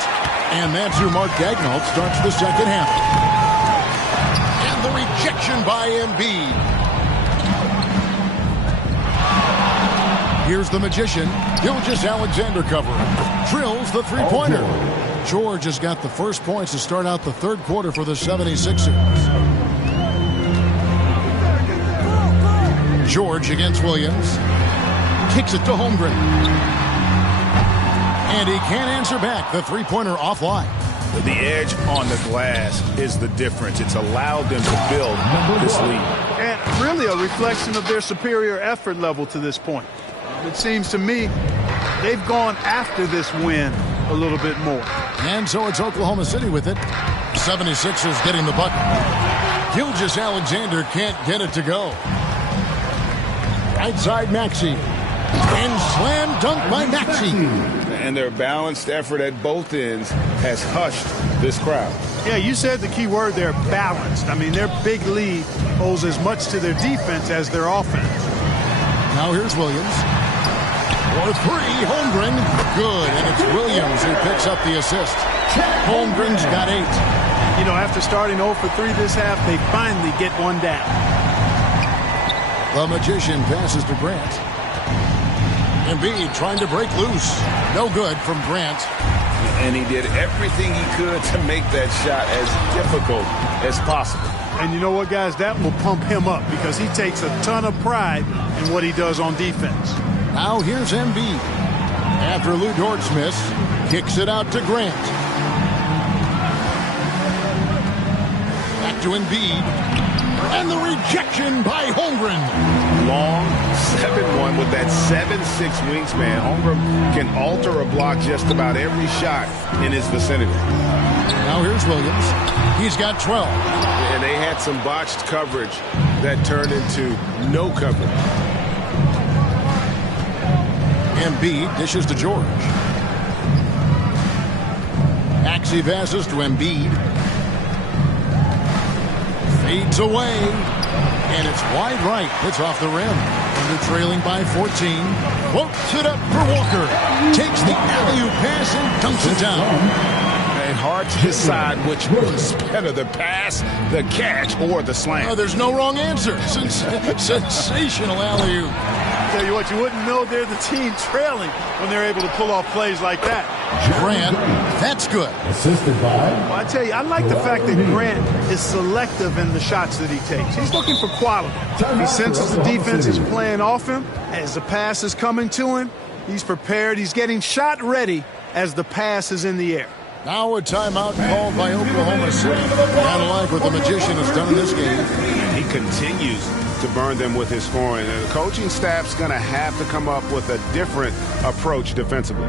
And that's who Mark Daigneault starts the second half. And the rejection by Embiid. Here's the Magician. Gilgeous-Alexander covering. Drills the three-pointer. George has got the first points to start out the third quarter for the 76ers. George against Williams. Kicks it to Holmgren. And he can't answer back. The three-pointer offline. The edge on the glass is the difference. It's allowed them to build this lead. And really a reflection of their superior effort level to this point. It seems to me they've gone after this win a little bit more. And so it's Oklahoma City with it. 76ers getting the bucket. Gilgeous-Alexander can't get it to go. Right side Maxey. And slam dunk by Maxey. And their balanced effort at both ends has hushed this crowd. Yeah, you said the key word there, balanced. I mean, their big lead owes as much to their defense as their offense. Now here's Williams. For three, Holmgren. Good, and it's Williams who picks up the assist. Holmgren's got 8. You know, after starting 0 for 3 this half, they finally get one down. The Magician passes to Grant. Embiid trying to break loose. No good from Grant. And he did everything he could to make that shot as difficult as possible. And you know what, guys? That will pump him up because he takes a ton of pride in what he does on defense. Now here's Embiid. After Lou Dort missed, kicks it out to Grant. Back to Embiid. And the rejection by Holmgren. Long 7-1 with that 7'6" wingspan. Holmgren can alter a block just about every shot in his vicinity. Now here's Williams. He's got 12. And they had some botched coverage that turned into no coverage. Embiid dishes to George. Maxey passes to Embiid. Fades away. And it's wide right. It's off the rim. And they're trailing by 14. Floats it up for Walker. Takes the alley-oop pass and dunks it down. And hard to decide which was better, the pass, the catch, or the slam. Oh, there's no wrong answer. Sensational alley-oop. Tell you what, you wouldn't know they're the team trailing when they're able to pull off plays like that. Grant, that's good. Assisted by... Well, I tell you, I like the fact that Grant is selective in the shots that he takes. He's looking for quality. He senses the defense is playing off him. As the pass is coming to him, he's prepared. He's getting shot ready as the pass is in the air. Now a timeout called by Oklahoma City. Kind of like what the Magician has done in this game. And he continues to burn them with his scoring. And the coaching staff's going to have to come up with a different approach defensively.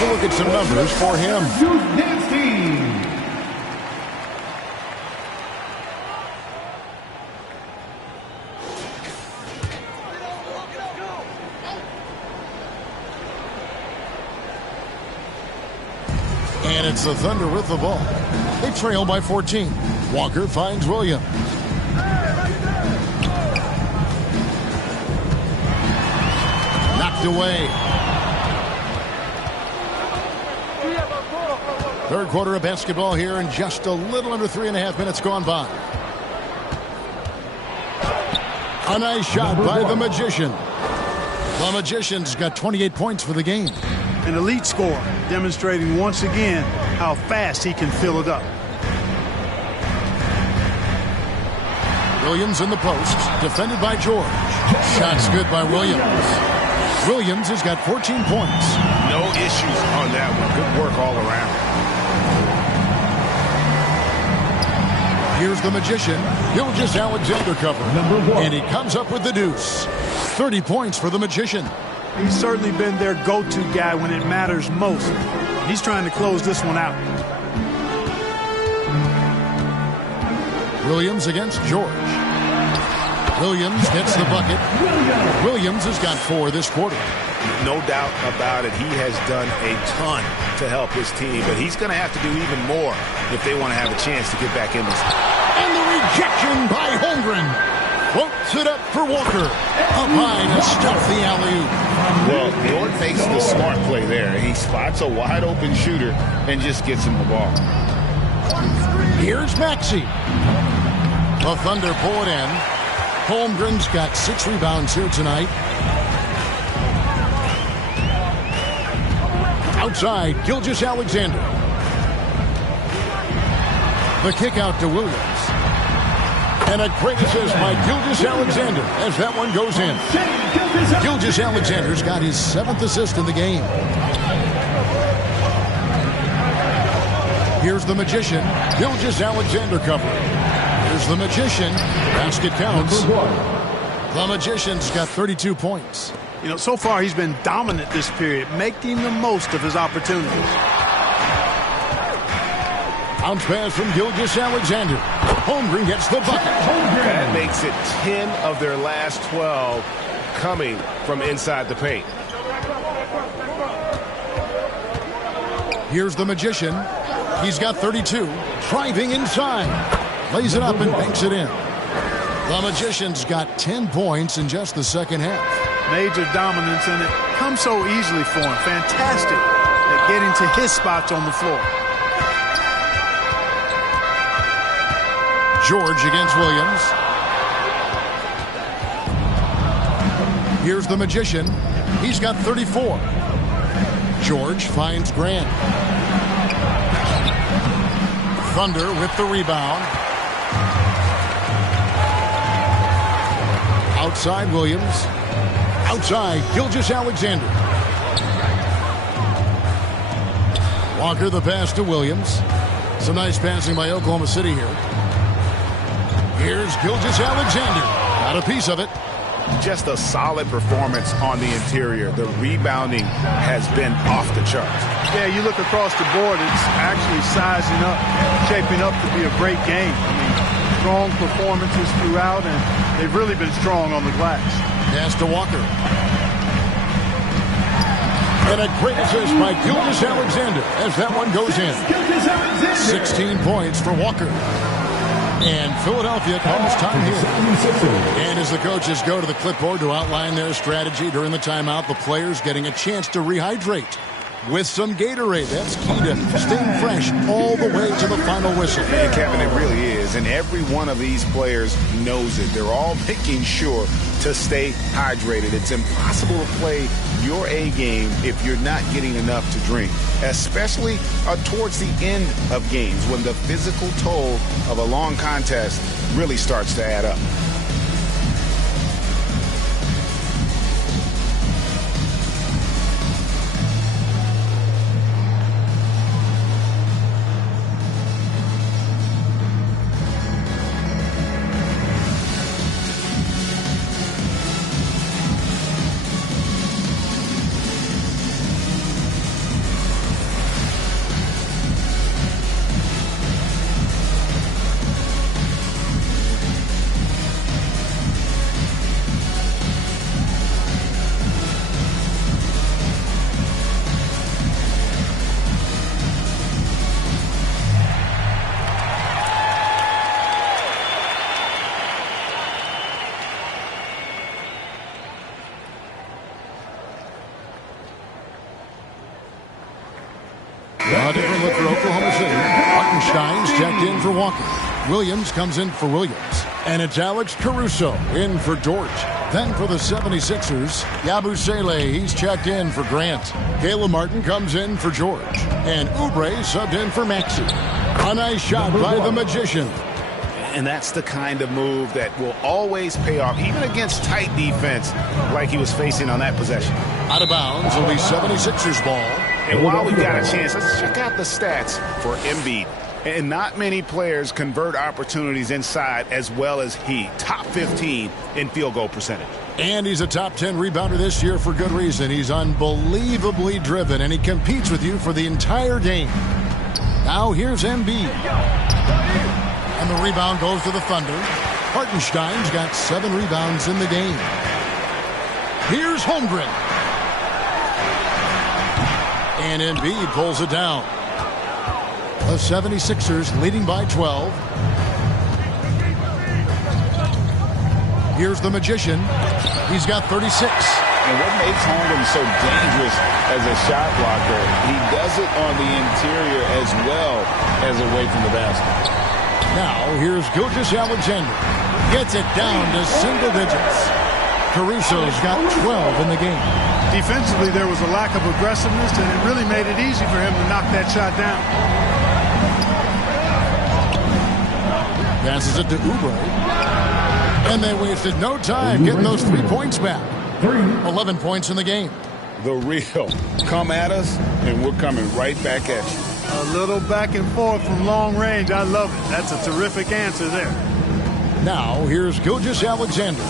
Look at some numbers for him. And it's the Thunder with the ball. They trail by 14. Walker finds Williams. Knocked away. Third quarter of basketball here, and just a little under 3.5 minutes gone by. A nice shot by the Magician. The Magician's got 28 points for the game. An elite scorer, demonstrating once again how fast he can fill it up. Williams in the post, defended by George. Shot's good by Williams. Williams has got 14 points. No issues on that one. Good work all around. Here's the Magician. Gilgeous-Alexander cover. And he comes up with the deuce. 30 points for the Magician. He's certainly been their go-to guy when it matters most. He's trying to close this one out. Williams against George. Williams gets the bucket. Williams has got 4 this quarter. No doubt about it. He has done a ton to help his team, but he's going to have to do even more if they want to have a chance to get back in this. And the rejection by Holmgren. Floats it up for Walker. Up high to stuff the alley-oop. Well, Dort makes the smart play there. He spots a wide-open shooter and just gets him the ball. Here's Maxey. The Thunder pull it in. Holmgren's got 6 rebounds here tonight. Outside, Gilgeous-Alexander. The kick out to Williams. And a great assist by Gilgeous-Alexander as that one goes in. Gilgeous-Alexander's got his 7th assist in the game. Here's the Magician. Gilgeous-Alexander covering. Here's the Magician. Basket counts. The Magician's got 32 points. You know, so far he's been dominant this period, making the most of his opportunities. Bounce pass from Gilgeous-Alexander. Holmgren gets the bucket. That makes it 10 of their last 12 coming from inside the paint. Here's the Magician. He's got 32. Driving inside. Lays it up and banks it in. The Magician's got 10 points in just the second half. Major dominance, and it comes so easily for him. Fantastic at getting to his spots on the floor. George against Williams. Here's the Magician. He's got 34. George finds Grant. Thunder with the rebound. Outside Williams. Outside Gilgeous-Alexander. Walker the pass to Williams. Some nice passing by Oklahoma City here. Here's Gilgeous-Alexander. Got a piece of it. Just a solid performance on the interior. The rebounding has been off the charts. Yeah, you look across the board, it's actually sizing up, shaping up to be a great game. I mean, strong performances throughout, and they've really been strong on the glass. Pass to Walker. And a great assist by Gilgeous-Alexander as that one goes in. 16 points for Walker. And Philadelphia comes time here. And as the coaches go to the clipboard to outline their strategy during the timeout, the players getting a chance to rehydrate with some Gatorade. That's key to staying fresh all the way to the final whistle. And Kevin, it really is. And every one of these players knows it. They're all making sure to stay hydrated. It's impossible to play your A game if you're not getting enough to drink, especially towards the end of games when the physical toll of a long contest really starts to add up. A different look for Oklahoma City. Hartenstein's checked in for Walker. Williams comes in for Williams. And it's Alex Caruso in for George. Then for the 76ers, Yabusele, he's checked in for Grant. Caleb Martin comes in for George. And Oubre subbed in for Maxey. A nice shot by the Magician. And that's the kind of move that will always pay off, even against tight defense like he was facing on that possession. Out of bounds, it'll be 76ers ball. And while we've got a chance, let's check out the stats for Embiid. And not many players convert opportunities inside as well as he. Top 15 in field goal percentage. And he's a top 10 rebounder this year for good reason. He's unbelievably driven, and he competes with you for the entire game. Now here's Embiid. And the rebound goes to the Thunder. Hartenstein's got 7 rebounds in the game. Here's Holmgren. And Embiid pulls it down. The 76ers leading by 12. Here's the Magician. He's got 36. And what makes Holmgren so dangerous as a shot blocker, he does it on the interior as well as away from the basket. Now, here's Gilgeous-Alexander. Gets it down to single digits. Caruso's got 12 in the game. Defensively, there was a lack of aggressiveness, and it really made it easy for him to knock that shot down. Passes it to Oubre. And they wasted no time getting those 3 points back. 11 points in the game. The real. Come at us, and we're coming right back at you. A little back and forth from long range. I love it. That's a terrific answer there. Now, here's Gilgeous-Alexander.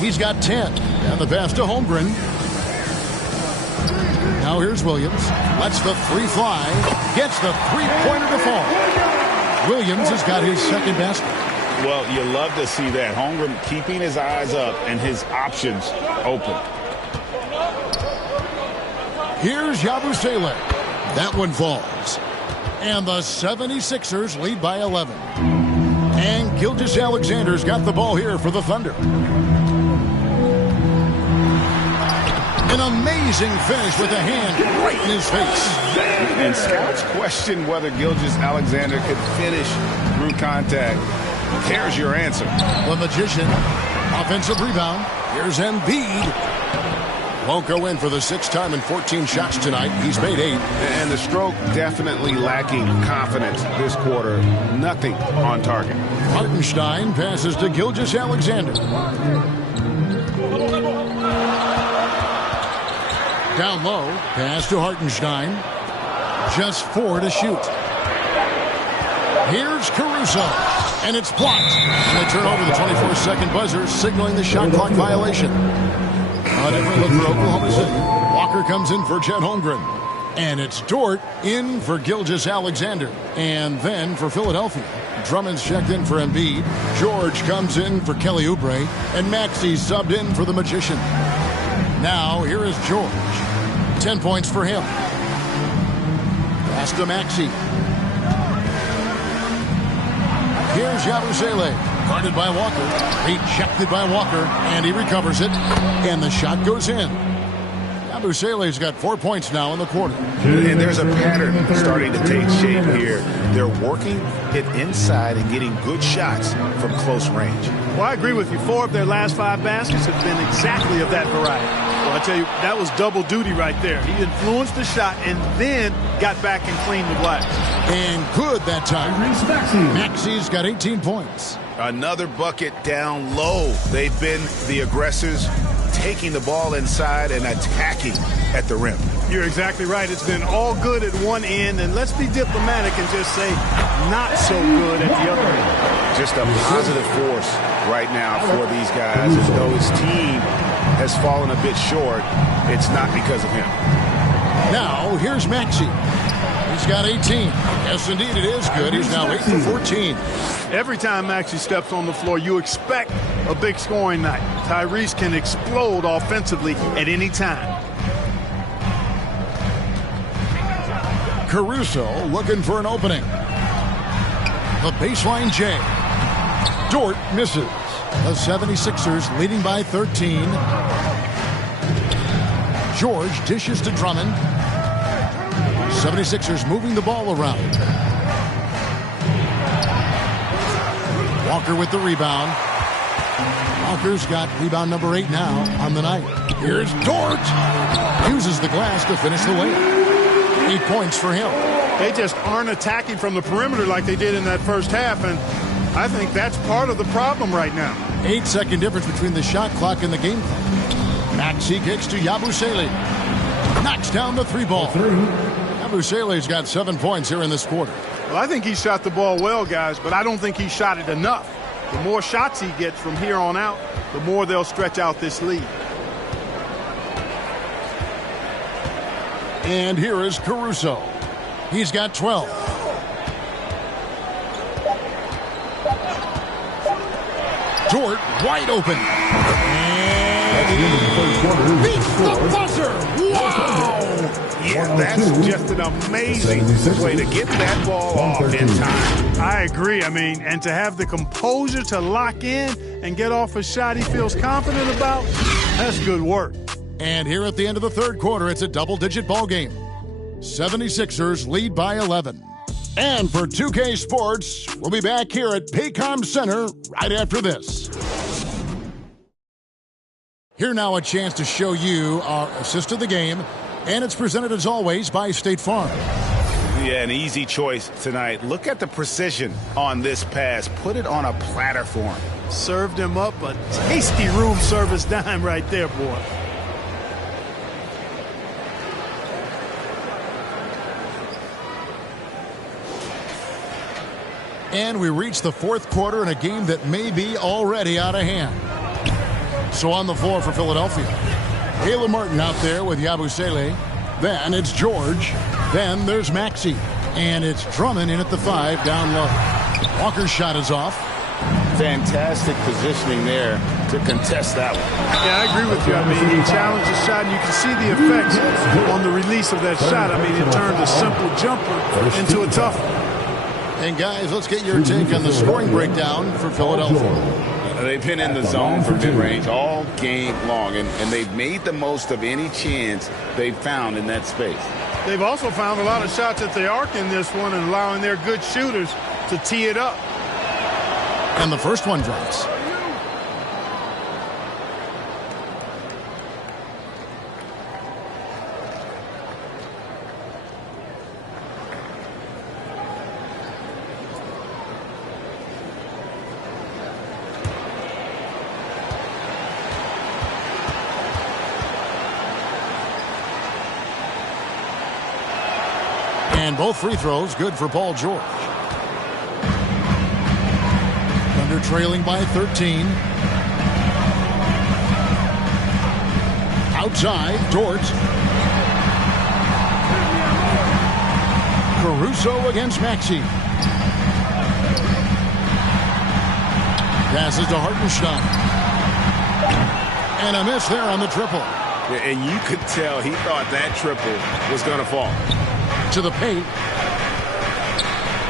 He's got 10. And the pass to Holmgren. Now here's Williams. Lets the 3 fly. Gets the 3-pointer to fall. Williams has got his second basket. Well, you love to see that. Holmgren keeping his eyes up and his options open. Here's Yabusele. That one falls. And the 76ers lead by 11. And Gilgeous-Alexander's got the ball here for the Thunder. An amazing finish with a hand right in his face. And scouts question whether Gilgeous-Alexander could finish through contact. There's your answer. The Magician. Offensive rebound. Here's Embiid. Won't go in for the 6th time in 14 shots tonight. He's made 8. And the stroke definitely lacking confidence this quarter. Nothing on target. Hartenstein passes to Gilgeous-Alexander. Down low. Pass to Hartenstein. Just 4 to shoot. Here's Caruso. And it's blocked. And they turn over the 24-second buzzer, signaling the shot clock violation. A different look for Oklahoma City. Walker comes in for Chet Holmgren. And it's Dort in for Gilgeous-Alexander. And then for Philadelphia, Drummond's checked in for Embiid. George comes in for Kelly Oubre. And Maxey's subbed in for the Magician. Now, here is George. 10 points for him. Pass to Maxey. Here's Yabusele. Guarded by Walker. Rejected by Walker. And he recovers it. And the shot goes in. Yabusele's got 4 points now in the quarter. And there's a pattern starting to take shape here. They're working it inside and getting good shots from close range. Well, I agree with you. 4 of their last 5 baskets have been exactly of that variety. Well, I tell you, that was double duty right there. He influenced the shot and then got back and cleaned the glass. And good that time. Maxey's got 18 points. Another bucket down low. They've been the aggressors, taking the ball inside and attacking at the rim. You're exactly right. It's been all good at one end, and let's be diplomatic and just say not so good at the other end. Just a positive force right now for these guys. As though his team has fallen a bit short, it's not because of him. Now, here's Maxey. He's got 18. Yes, indeed, it is good. He's now 8 for 14. Every time Maxey steps on the floor, you expect a big scoring night. Tyrese can explode offensively at any time. Caruso looking for an opening. The baseline J. Dort misses. The 76ers leading by 13. George dishes to Drummond. 76ers moving the ball around. Walker with the rebound. Walker's got rebound number 8 now on the night. Here's Dort. Uses the glass to finish the layup. 8 points for him. They just aren't attacking from the perimeter like they did in that first half, and I think that's part of the problem right now. 8-second difference between the shot clock and the game clock. Maxey kicks to Yabusele. Knocks down the 3 ball. Yabusele's got 7 points here in this quarter. Well, I think he shot the ball well, guys, but I don't think he shot it enough. The more shots he gets from here on out, the more they'll stretch out this lead. And here is Caruso. He's got 12. Dort wide open. And he beats the buzzer. Wow! Yeah, that's just an amazing way to get that ball off in time. I agree. I mean, and to have the composure to lock in and get off a shot he feels confident about, that's good work. And here at the end of the third quarter, it's a double-digit ball game. 76ers lead by 11. And for 2K Sports, we'll be back here at Paycom Center right after this. Here now a chance to show you our assist of the game, and it's presented as always by State Farm. Yeah, an easy choice tonight. Look at the precision on this pass. Put it on a platter for him. Served him up a tasty room service dime right there, boy. And we reach the fourth quarter in a game that may be already out of hand. So on the floor for Philadelphia, Caleb Martin out there with Yabusele. Then it's George. Then there's Maxey. And it's Drummond in at the 5 down low. Walker's shot is off. Fantastic positioning there to contest that one. Yeah, I agree with you. I mean, he challenged the shot, and you can see the effects on the release of that shot. I mean, it turned a simple jumper into a tough one. And guys, let's get your take on the scoring breakdown for Philadelphia. They've been in the zone for mid-range all game long, and they've made the most of any chance they've found in that space. They've also found a lot of shots at the arc in this one and allowing their good shooters to tee it up. And the first one drops. And both free throws good for Paul George. Thunder trailing by 13. Outside, Dort. Caruso against Maxey. Passes to Hartenstein. And a miss there on the triple. Yeah, and you could tell he thought that triple was going to fall. To the paint.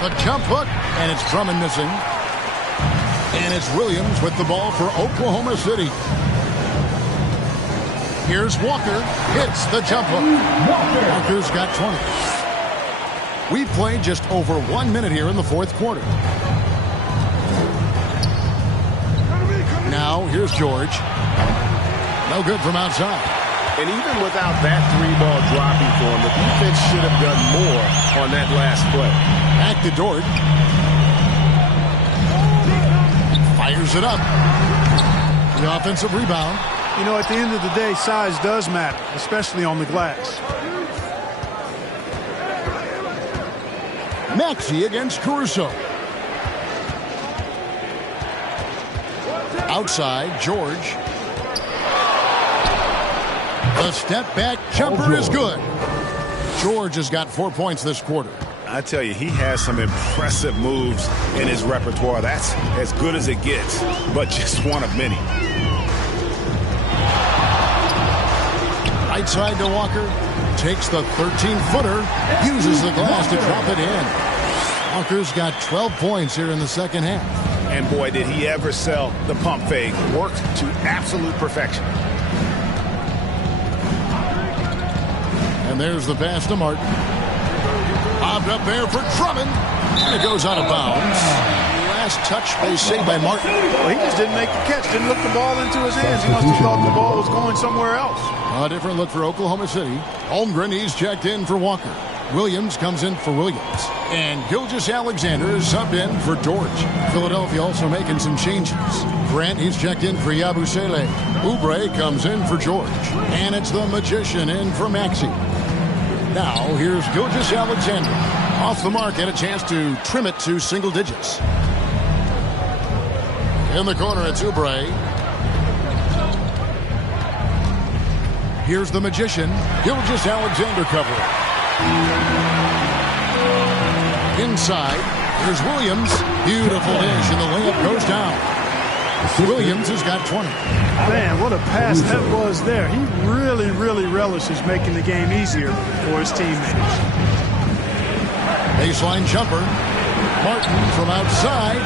The jump hook, and it's Drummond missing. And it's Williams with the ball for Oklahoma City. Here's Walker. Hits the jump hook. Walker's got 20. We've played just over 1 minute here in the fourth quarter. Now, here's George. No good from outside. And even without that three-ball dropping for him, the defense should have done more on that last play. Back to Dort. Fires it up. The offensive rebound. You know, at the end of the day, size does matter, especially on the glass. Maxey against Caruso. Outside, George. The step-back jumper is good. George has got 4 points this quarter. I tell you, he has some impressive moves in his repertoire. That's as good as it gets, but just one of many. Right side to Walker. Takes the 13-footer. Uses the glass to drop it in. Walker's got 12 points here in the second half. And boy, did he ever sell the pump fake. Worked to absolute perfection. And there's the pass to Martin. Bobbed up there for Drummond. And it goes out of bounds. Last touch, they say, by Martin. Well, he just didn't make the catch. Didn't look the ball into his hands. He must have thought the ball was going somewhere else. A different look for Oklahoma City. Holmgren, he's checked in for Walker. Williams comes in for Williams. And Gilgeous-Alexander is subbed in for George. Philadelphia also making some changes. Grant, he's checked in for Yabusele. Oubre comes in for George. And it's the Magician in for Maxey. Now, here's Gilgeous-Alexander. Off the mark, and a chance to trim it to single digits. In the corner, it's Oubre. Here's the magician. Gilgeous-Alexander covering. Inside, here's Williams. Beautiful dish, and the layup goes down. Williams has got 20. Man, what a pass that was there. He really, really relishes making the game easier for his teammates. Baseline jumper. Martin from outside.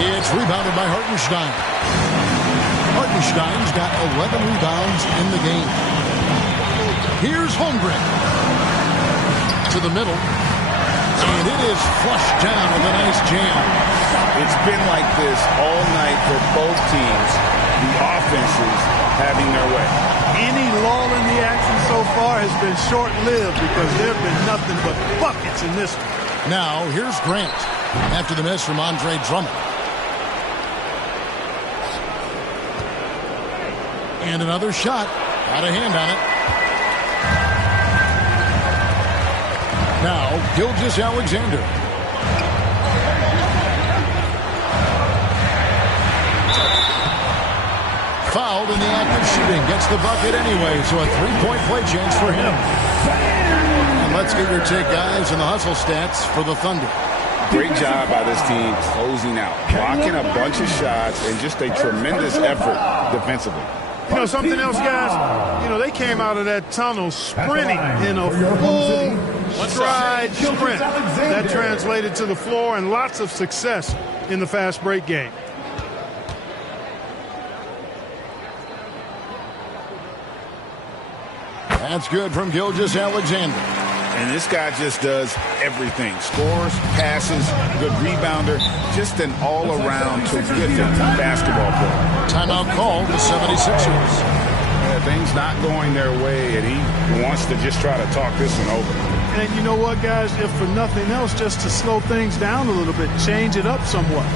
It's rebounded by Hartenstein. Hartenstein's got 11 rebounds in the game. Here's Holmgren. To the middle. And it is flushed down with a nice jam. It's been like this all night for both teams. The offenses having their way. Any lull in the action so far has been short-lived because there have been nothing but buckets in this one. Now, here's Grant after the miss from Andre Drummond. And another shot. Got a hand on it. Now, Gilgeous-Alexander. Fouled in the act of shooting. Gets the bucket anyway, so a three-point play chance for him. And let's get your take, guys, and the hustle stats for the Thunder. Great job by this team closing out. Blocking a bunch of shots and just a tremendous effort defensively. You know something else, guys? You know, they came out of that tunnel sprinting in a full stride sprint. That translated to the floor and lots of success in the fast break game. That's good from Gilgeous-Alexander. And this guy just does everything. Scores, passes, good rebounder. Just an all-around terrific basketball player. Timeout called the 76ers. Things not going their way, and he wants to just try to talk this one over. And you know what, guys? If for nothing else, just to slow things down a little bit, change it up somewhat.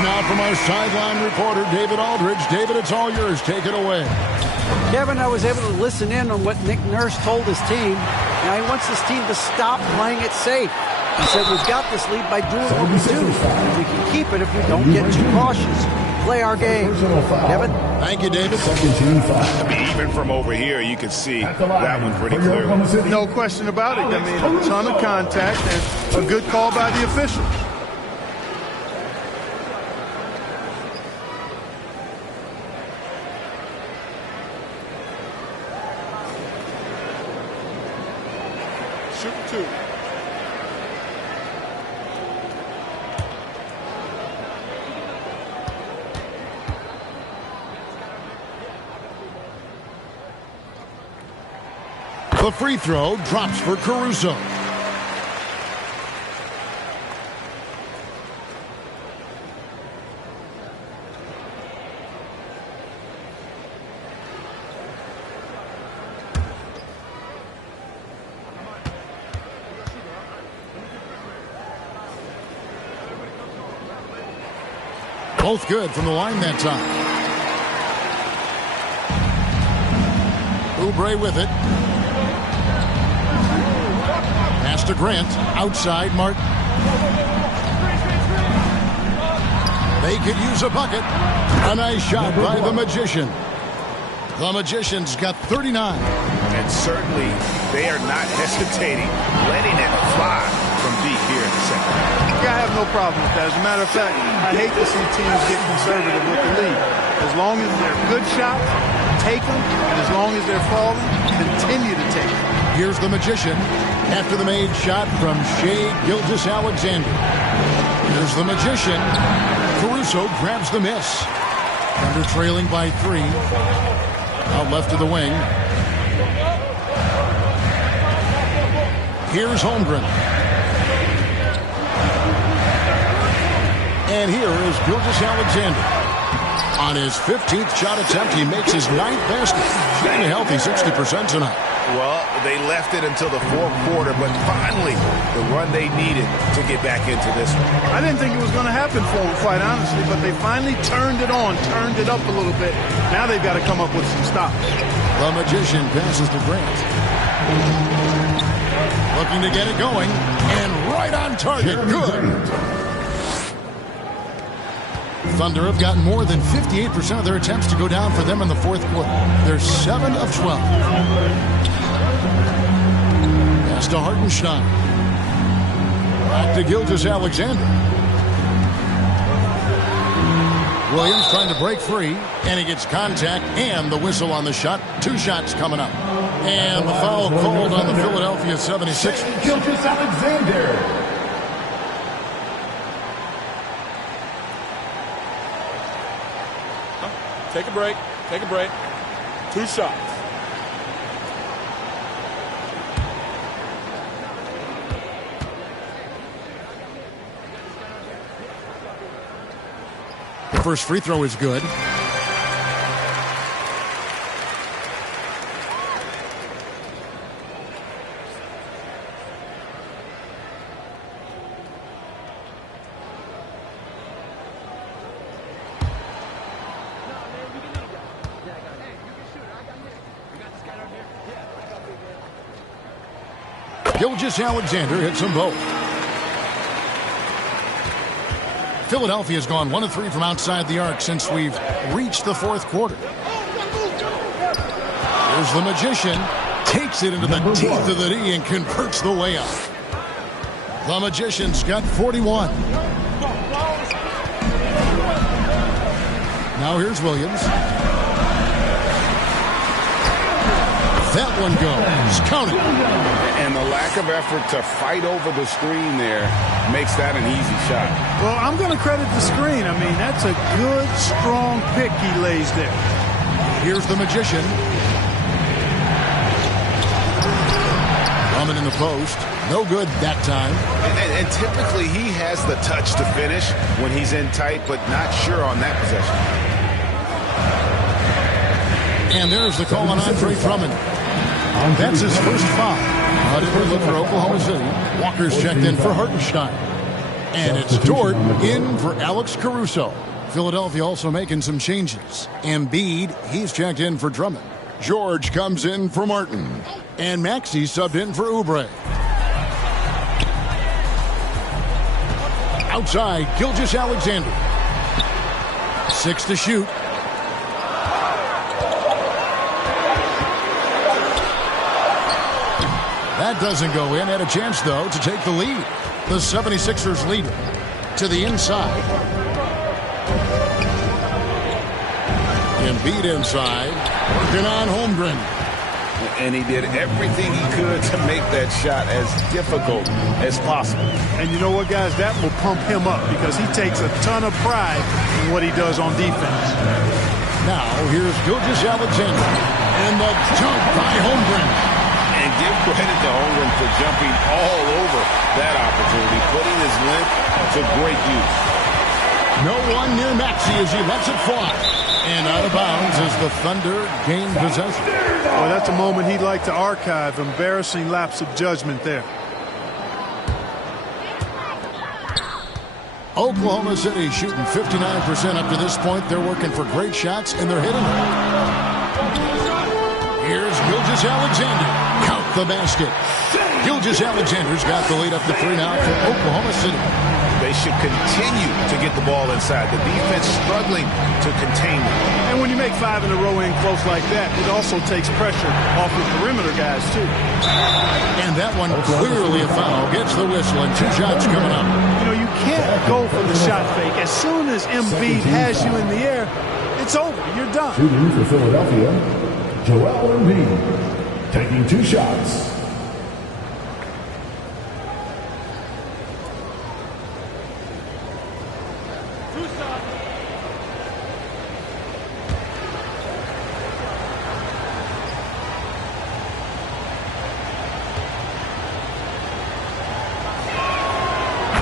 Now from our sideline reporter, David Aldridge. David, it's all yours. Take it away. Kevin, I was able to listen in on what Nick Nurse told his team. Now he wants his team to stop playing it safe. He said, we've got this lead by doing what we do. We can keep it if we don't get too cautious. Play our game. Kevin? Thank you, David. I mean, even from over here, you can see that one pretty clearly. No question about it. I mean, a ton of contact and a good call by the officials. Shoot two. The free throw drops for Caruso. Both good from the line that time. Oubre with it. Pass to Grant. Outside Martin. They could use a bucket. A nice shot by the Magician. The Magician's got 39. And certainly they are not hesitating, letting it fly from deep here in the second. Yeah, I have no problem with that. As a matter of fact, I hate to see teams get conservative with the lead. As long as they're good shots, take them. And as long as they're falling, continue to take them. Here's the Magician after the made shot from Shai Gilgeous-Alexander. Here's the Magician. Caruso grabs the miss. Thunder trailing by 3. Out left of the wing. Here's Holmgren. And here is Gilgeous-Alexander. On his 15th shot attempt, he makes his 9th basket. Shooting a healthy 60% tonight. Well, they left it until the fourth quarter, but finally the run they needed to get back into this one. I didn't think it was going to happen for them, quite honestly, but they finally turned it on, turned it up a little bit. Now they've got to come up with some stops. The Magician passes to Grant. Looking to get it going, and right on target. Good. Thunder have gotten more than 58% of their attempts to go down for them in the fourth quarter. They're 7 of 12. Pass to Hartenstein. Back to Gilgeous-Alexander. Williams trying to break free, and he gets contact and the whistle on the shot. 2 shots coming up. And the foul called on the Philadelphia 76ers. Gilgeous-Alexander. Take a break. Take a break. 2 shots. The first free throw is good. Gilgeous-Alexander hits them both. Philadelphia has gone 1 of 3 from outside the arc since we've reached the fourth quarter. Here's the Magician. Takes it into the teeth of the D and converts the layup. The Magician's got 41. Now here's Williams. That one goes. Count it. And the lack of effort to fight over the screen there makes that an easy shot. Well, I'm going to credit the screen. I mean, that's a good, strong pick he lays there. Here's the Magician. Drummond in the post. No good that time. And typically he has the touch to finish when he's in tight, but not sure on that possession. And there's the call on Andre Drummond. That's his first foul. But it was for Oklahoma City. Walker's checked in for Hartenstein. And it's Dort in for Alex Caruso. Philadelphia also making some changes. Embiid, he's checked in for Drummond. George comes in for Martin. And Maxey subbed in for Oubre. Outside, Gilgeous-Alexander. 6 to shoot. That doesn't go in. Had a chance, though, to take the lead. The 76ers lead to the inside. Embiid inside. Working on Holmgren. And he did everything he could to make that shot as difficult as possible. And you know what, guys? That will pump him up because he takes a ton of pride in what he does on defense. Now, here's Gilgeous-Alexander. And the jump by Holmgren. And give credit to Holmgren for jumping all over that opportunity, putting his length to great use. No one near Maxey as he lets it fly. And out of bounds as the Thunder gain possession. Well, that's a moment he'd like to archive. Embarrassing lapse of judgment there. Oklahoma City shooting 59% up to this point. They're working for great shots, and they're hitting them. Here's Gilgeous-Alexander. Count the basket. Gilgeous-Alexander's got the lead up to 3 now for Oklahoma City. They should continue to get the ball inside. The defense struggling to contain them. And when you make 5 in a row in close like that, it also takes pressure off the perimeter guys, too. And that one clearly a foul. Gets the whistle and 2 shots coming up. You know, you can't go for the shot fake. As soon as Embiid has you in the air, it's over. You're done. Shooting for Philadelphia, Joel Embiid, taking 2 shots.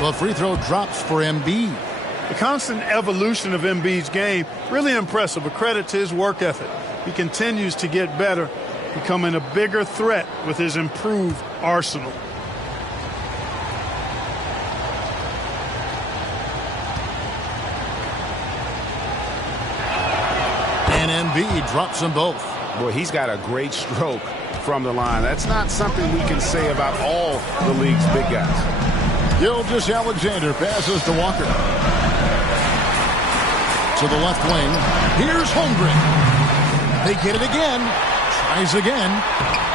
The free throw drops for Embiid. The constant evolution of Embiid's game, really impressive. A credit to his work ethic. He continues to get better, becoming a bigger threat with his improved arsenal. And Embiid drops them both. Boy, he's got a great stroke from the line. That's not something we can say about all the league's big guys. Gilgeous-Alexander passes to Walker. To the left wing. Here's Holmgren. They get it again. Tries again.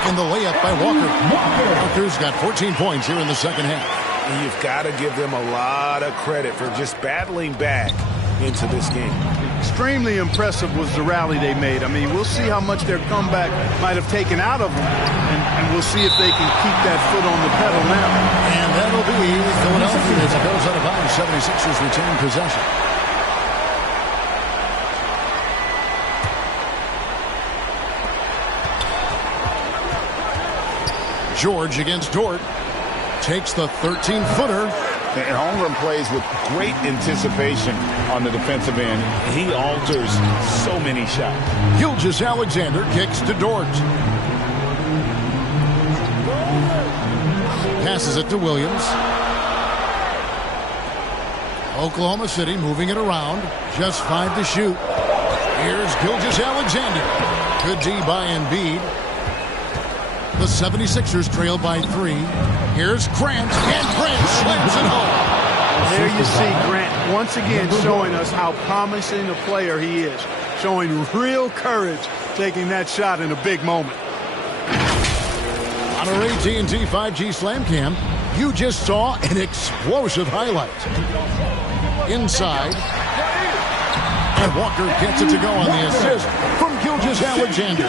And the layup by Walker. Walker's got 14 points here in the second half. And you've got to give them a lot of credit for just battling back into this game. Extremely impressive was the rally they made. I mean, we'll see how much their comeback might have taken out of them, and we'll see if they can keep that foot on the pedal now. And that'll be Philadelphia as it goes out of bounds. 76ers retain possession. George against Dort. Takes the 13-footer. And Holmgren plays with great anticipation on the defensive end. He alters so many shots. Gilgeous-Alexander kicks to Dort. Passes it to Williams. Oklahoma City moving it around. Just 5 to shoot. Here's Gilgeous-Alexander. Good D by Embiid. The 76ers trail by 3. Here's Grant, and Grant slams it home. There you see Grant once again showing us how promising a player he is. Showing real courage taking that shot in a big moment. On our AT&T 5G Slam Cam, you just saw an explosive highlight. Inside. And Walker gets it to go on the assist from Gilgeous-Alexander.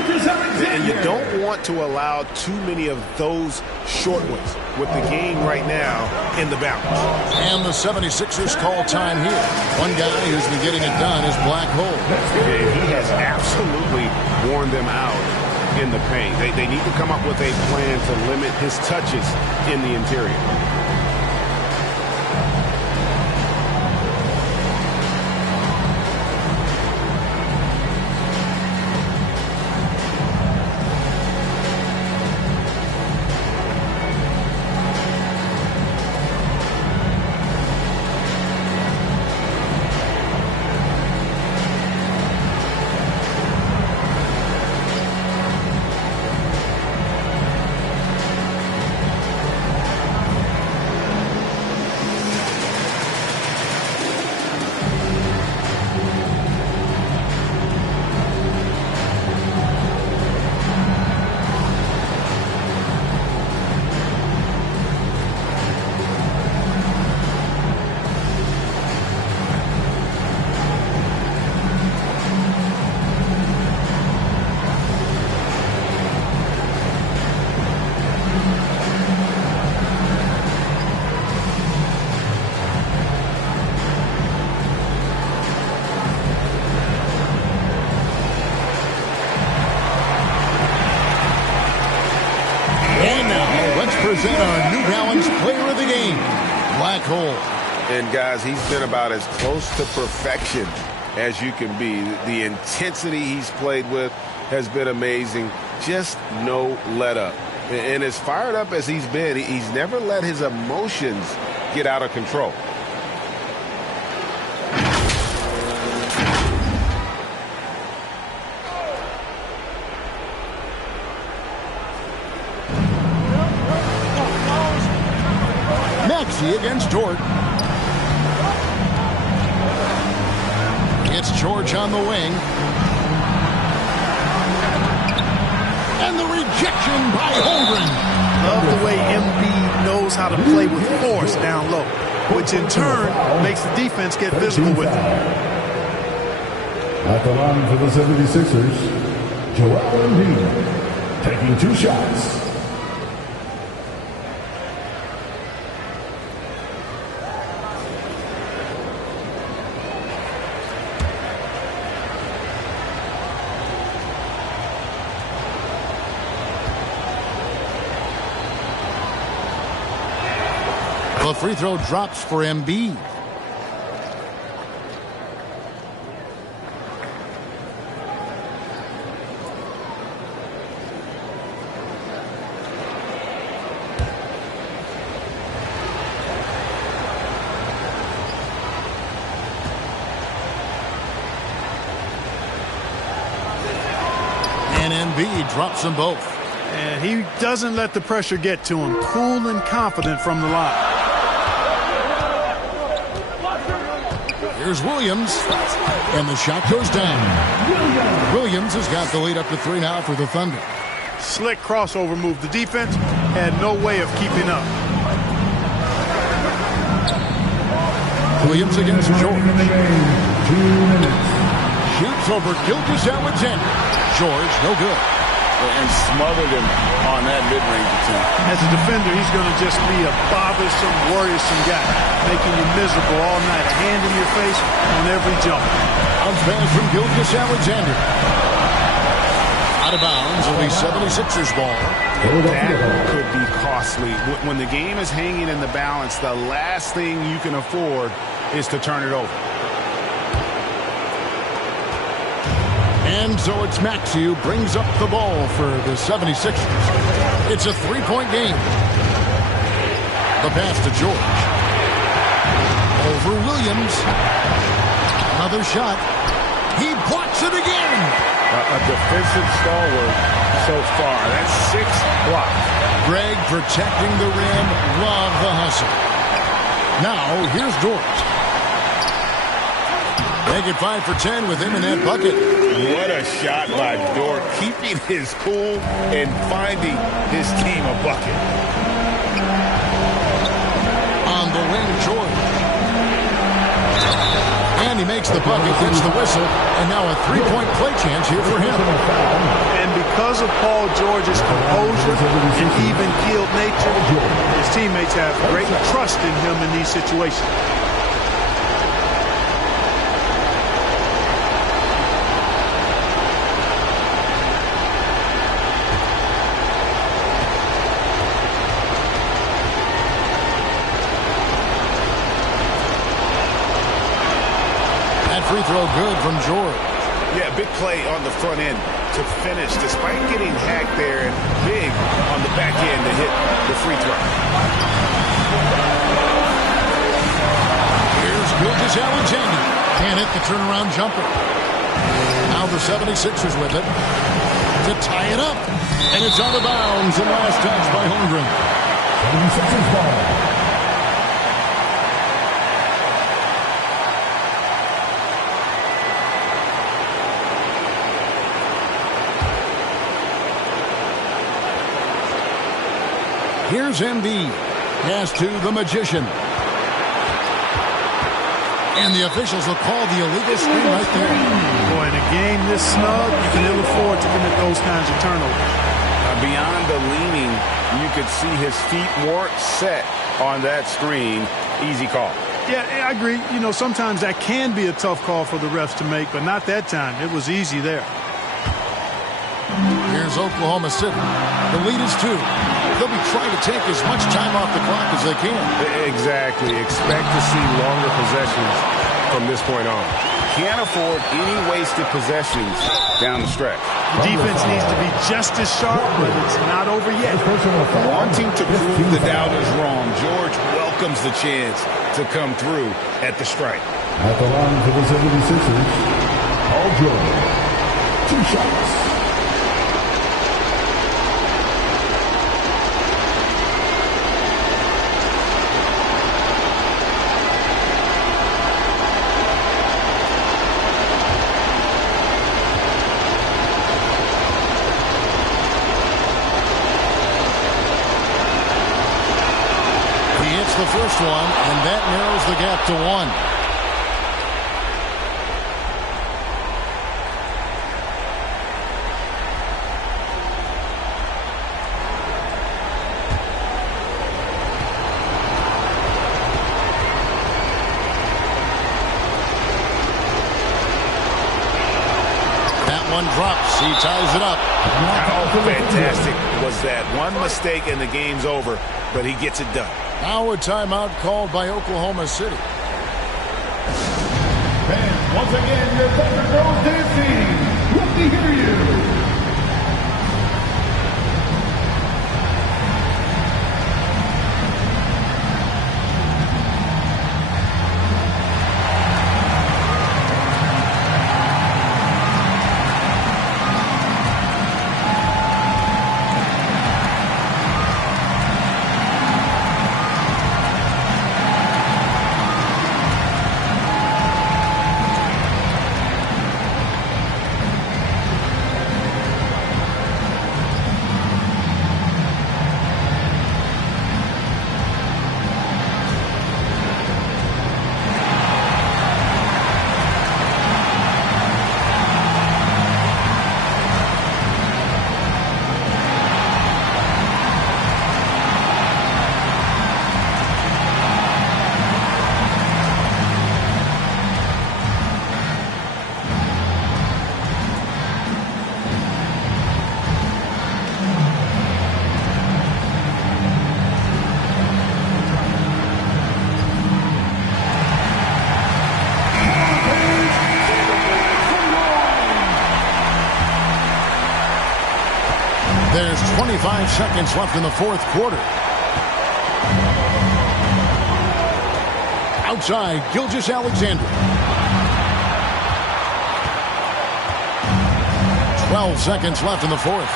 And you don't want to allow too many of those short ones with the game right now in the balance. And the 76ers call time here. One guy who's been getting it done is Black Hole. And he has absolutely worn them out in the paint. They need to come up with a plan to limit his touches in the interior. Present our New Balance Player of the Game, Black Hole. And guys, he's been about as close to perfection as you can be. The intensity he's played with has been amazing. Just no let up. And as fired up as he's been, he's never let his emotions get out of control. Maxey against Dort. It's George on the wing. And the rejection by Holmgren. Love the way Embiid knows how to play with force down low, which in turn makes the defense get physical with him. At the line for the 76ers, Joel Embiid taking 2 shots. The free throw drops for Embiid. And Embiid drops them both. And he doesn't let the pressure get to him. Cool and confident from the line. Here's Williams, and the shot goes down. Williams has got the lead up to 3 now for the Thunder. Slick crossover move. The defense had no way of keeping up. Williams against George. 2 minutes. Shoots over Gilgeous-Alexander. George, no good. And smothered him on that mid-range attempt. As a defender, he's going to just be a bothersome, worrisome guy, making you miserable all night, a hand in your face on every jump. Bounce pass from Gilgeous-Alexander. Out of bounds, it'll be 76ers ball. That could be costly. When the game is hanging in the balance, the last thing you can afford is to turn it over. And so it's Maxey who brings up the ball for the 76ers. It's a 3-point game. The pass to George. Over Williams. Another shot. He blocks it again. A defensive stalwart so far. That's 6 blocks. Greg protecting the rim. Love the hustle. Now, here's Dort. Make it 5 for 10 with him in that bucket. What a shot by Dort, keeping his cool and finding his team a bucket. On the wing, George. And he makes the bucket, gets the whistle, and now a 3-point play chance here for him. And because of Paul George's composure and even-keeled nature, his teammates have great trust in him in these situations. Free throw good from George. Yeah, big play on the front end to finish, despite getting hacked there, and big on the back end to hit the free throw. Here's Gilgeous-Alexander. Can't hit the turnaround jumper. Now the 76ers with it to tie it up. And it's out of bounds. And last touch by Holmgren. 76ers ball. Here's Embiid. Pass to the Magician. And the officials will call the illegal screen right there. Boy, in a game this snug, you can ill afford to commit those kinds of turnovers. Beyond the leaning, you could see his feet more set on that screen. Easy call. Yeah, I agree. You know, sometimes that can be a tough call for the refs to make, but not that time. It was easy there. Here's Oklahoma City. The lead is 2. They'll be trying to take as much time off the clock as they can. Exactly. Expect to see longer possessions from this point on. Can't afford any wasted possessions down the stretch. The defense needs to be just as sharp, but it's not over yet. Wanting to prove the doubters wrong, George welcomes the chance to come through at the stripe. At the line for the 76ers, Paul George. 2 shots. first one, and that narrows the gap to 1. One drops. He ties it up. How fantastic was that? One mistake and the game's over, but he gets it done. Now a timeout called by Oklahoma City. And once again, your favorite girls dancing. Let me hear you. There's 25 seconds left in the fourth quarter. Outside, Gilgeous-Alexander. 12 seconds left in the fourth.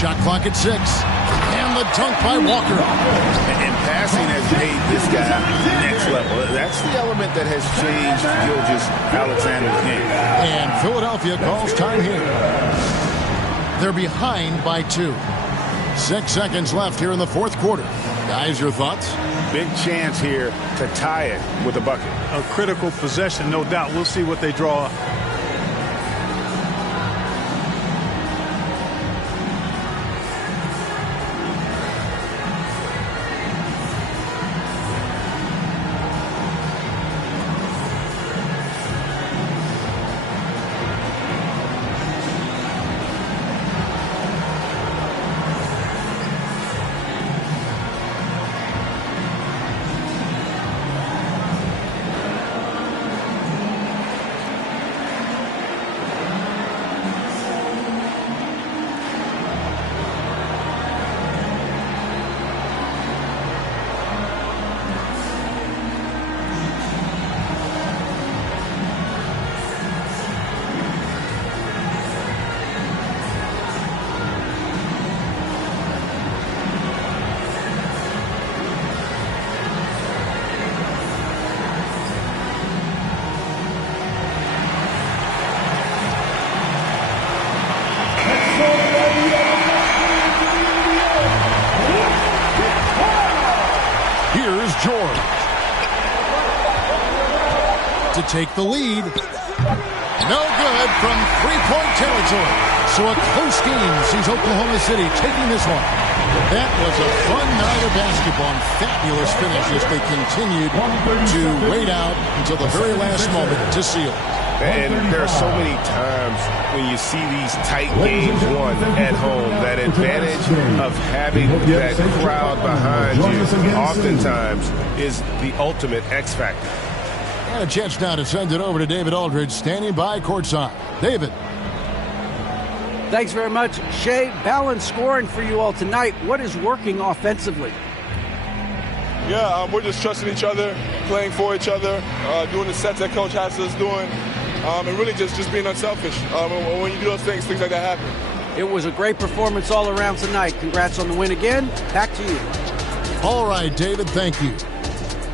Shot clock at 6. And the dunk by Walker. And passing has made this guy next level. That's the element that has changed Gilgeous-Alexander's game. And Philadelphia calls time here. They're behind by 2. 6 seconds left here in the fourth quarter. Guys, your thoughts? Big chance here to tie it with a bucket. A critical possession, no doubt. We'll see what they draw up. Here's George to take the lead. No good from three-point territory. So a close game sees Oklahoma City taking this one. That was a fun night of basketball and fabulous finish as they continued to wait out until the very last moment to seal. And there are so many times when you see these tight games won at home, that advantage of having that crowd behind you oftentimes is the ultimate X factor. And a chance now to send it over to David Aldridge, standing by courtside. David. Thanks very much, Shea. Balanced scoring for you all tonight. What is working offensively? Yeah, we're just trusting each other, playing for each other, doing the sets that Coach has us doing, and really just being unselfish. When you do those things like that happen. It was a great performance all around tonight. Congrats on the win again. Back to you. All right, David, thank you.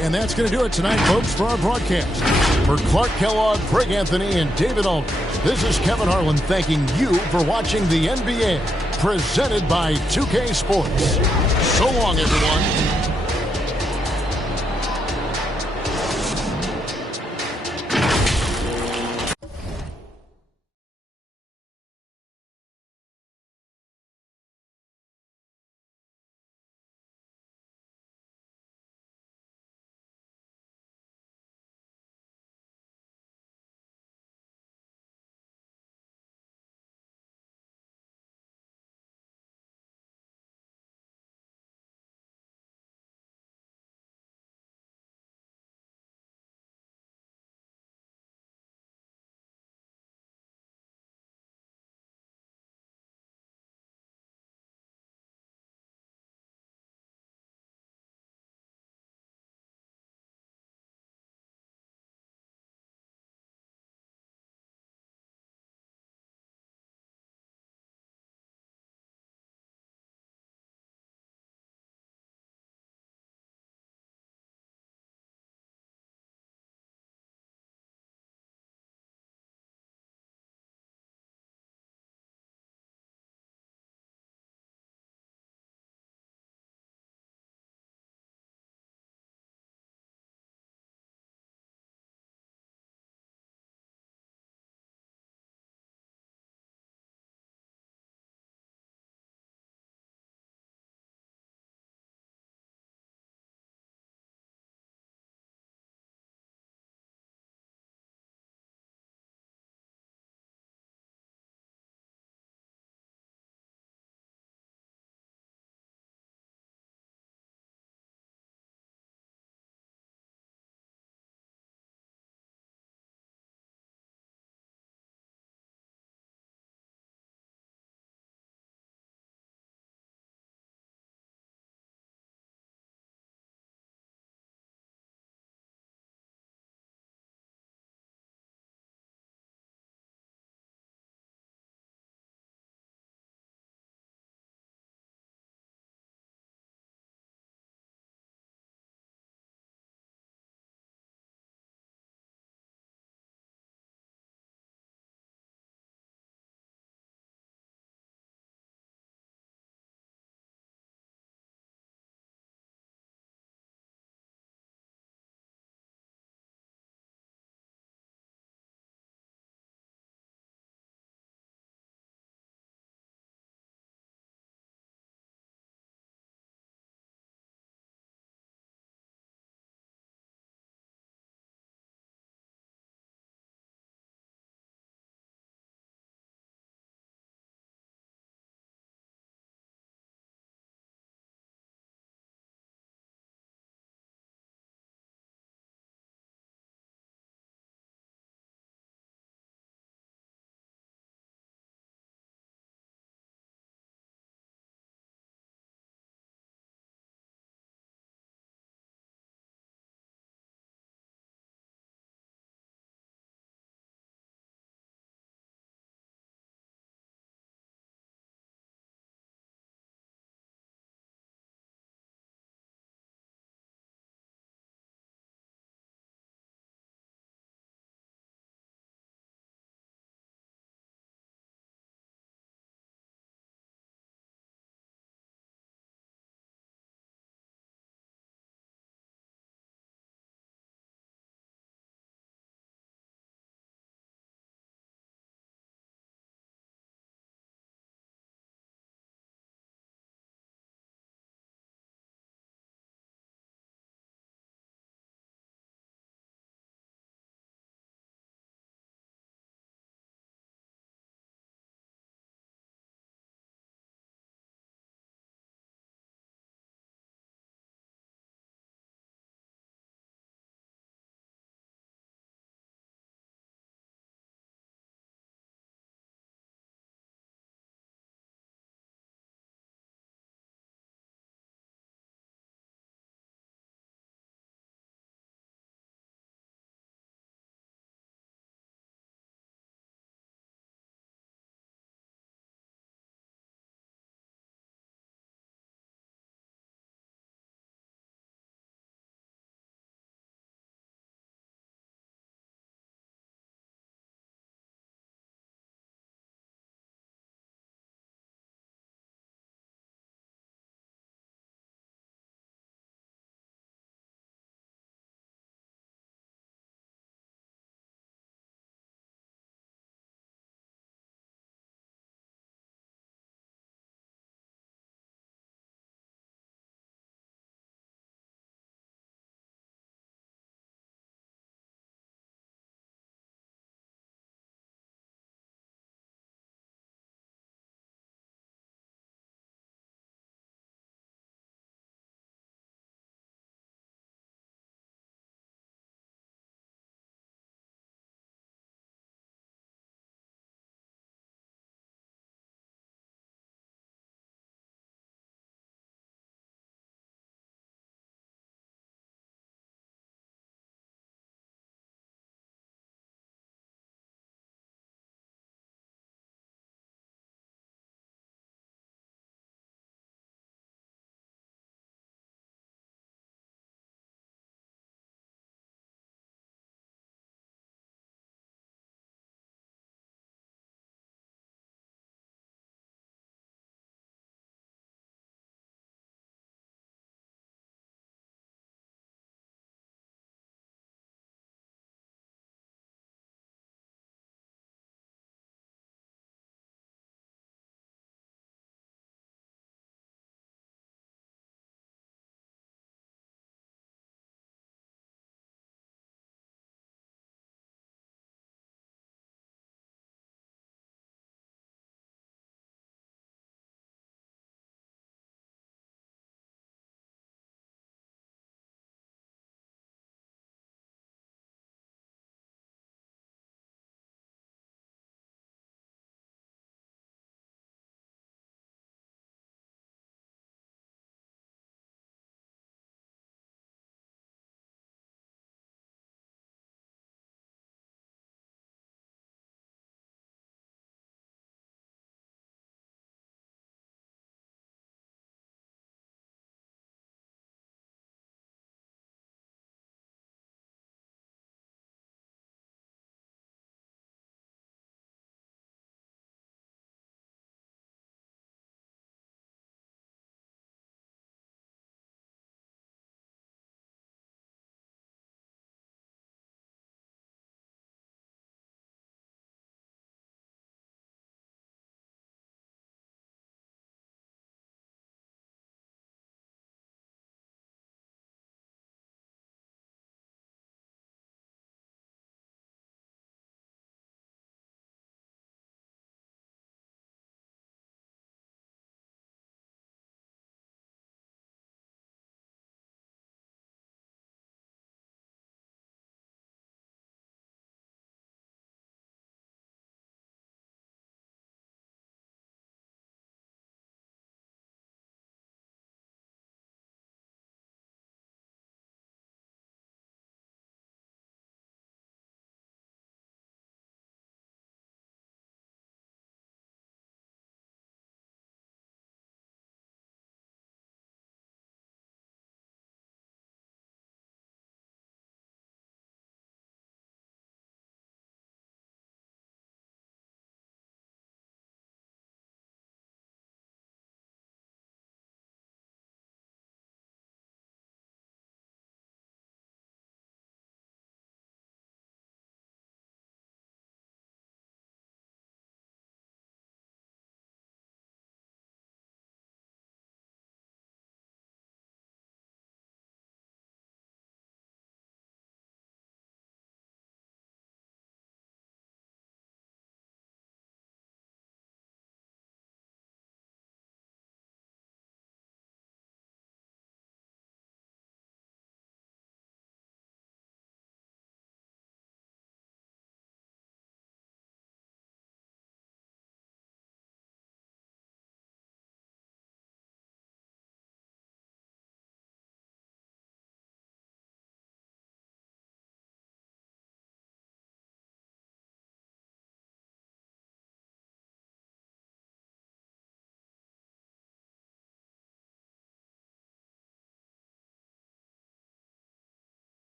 And that's going to do it tonight, folks, for our broadcast. For Clark Kellogg, Greg Anthony, and David Aldridge, this is Kevin Harlan thanking you for watching the NBA, presented by 2K Sports. So long, everyone.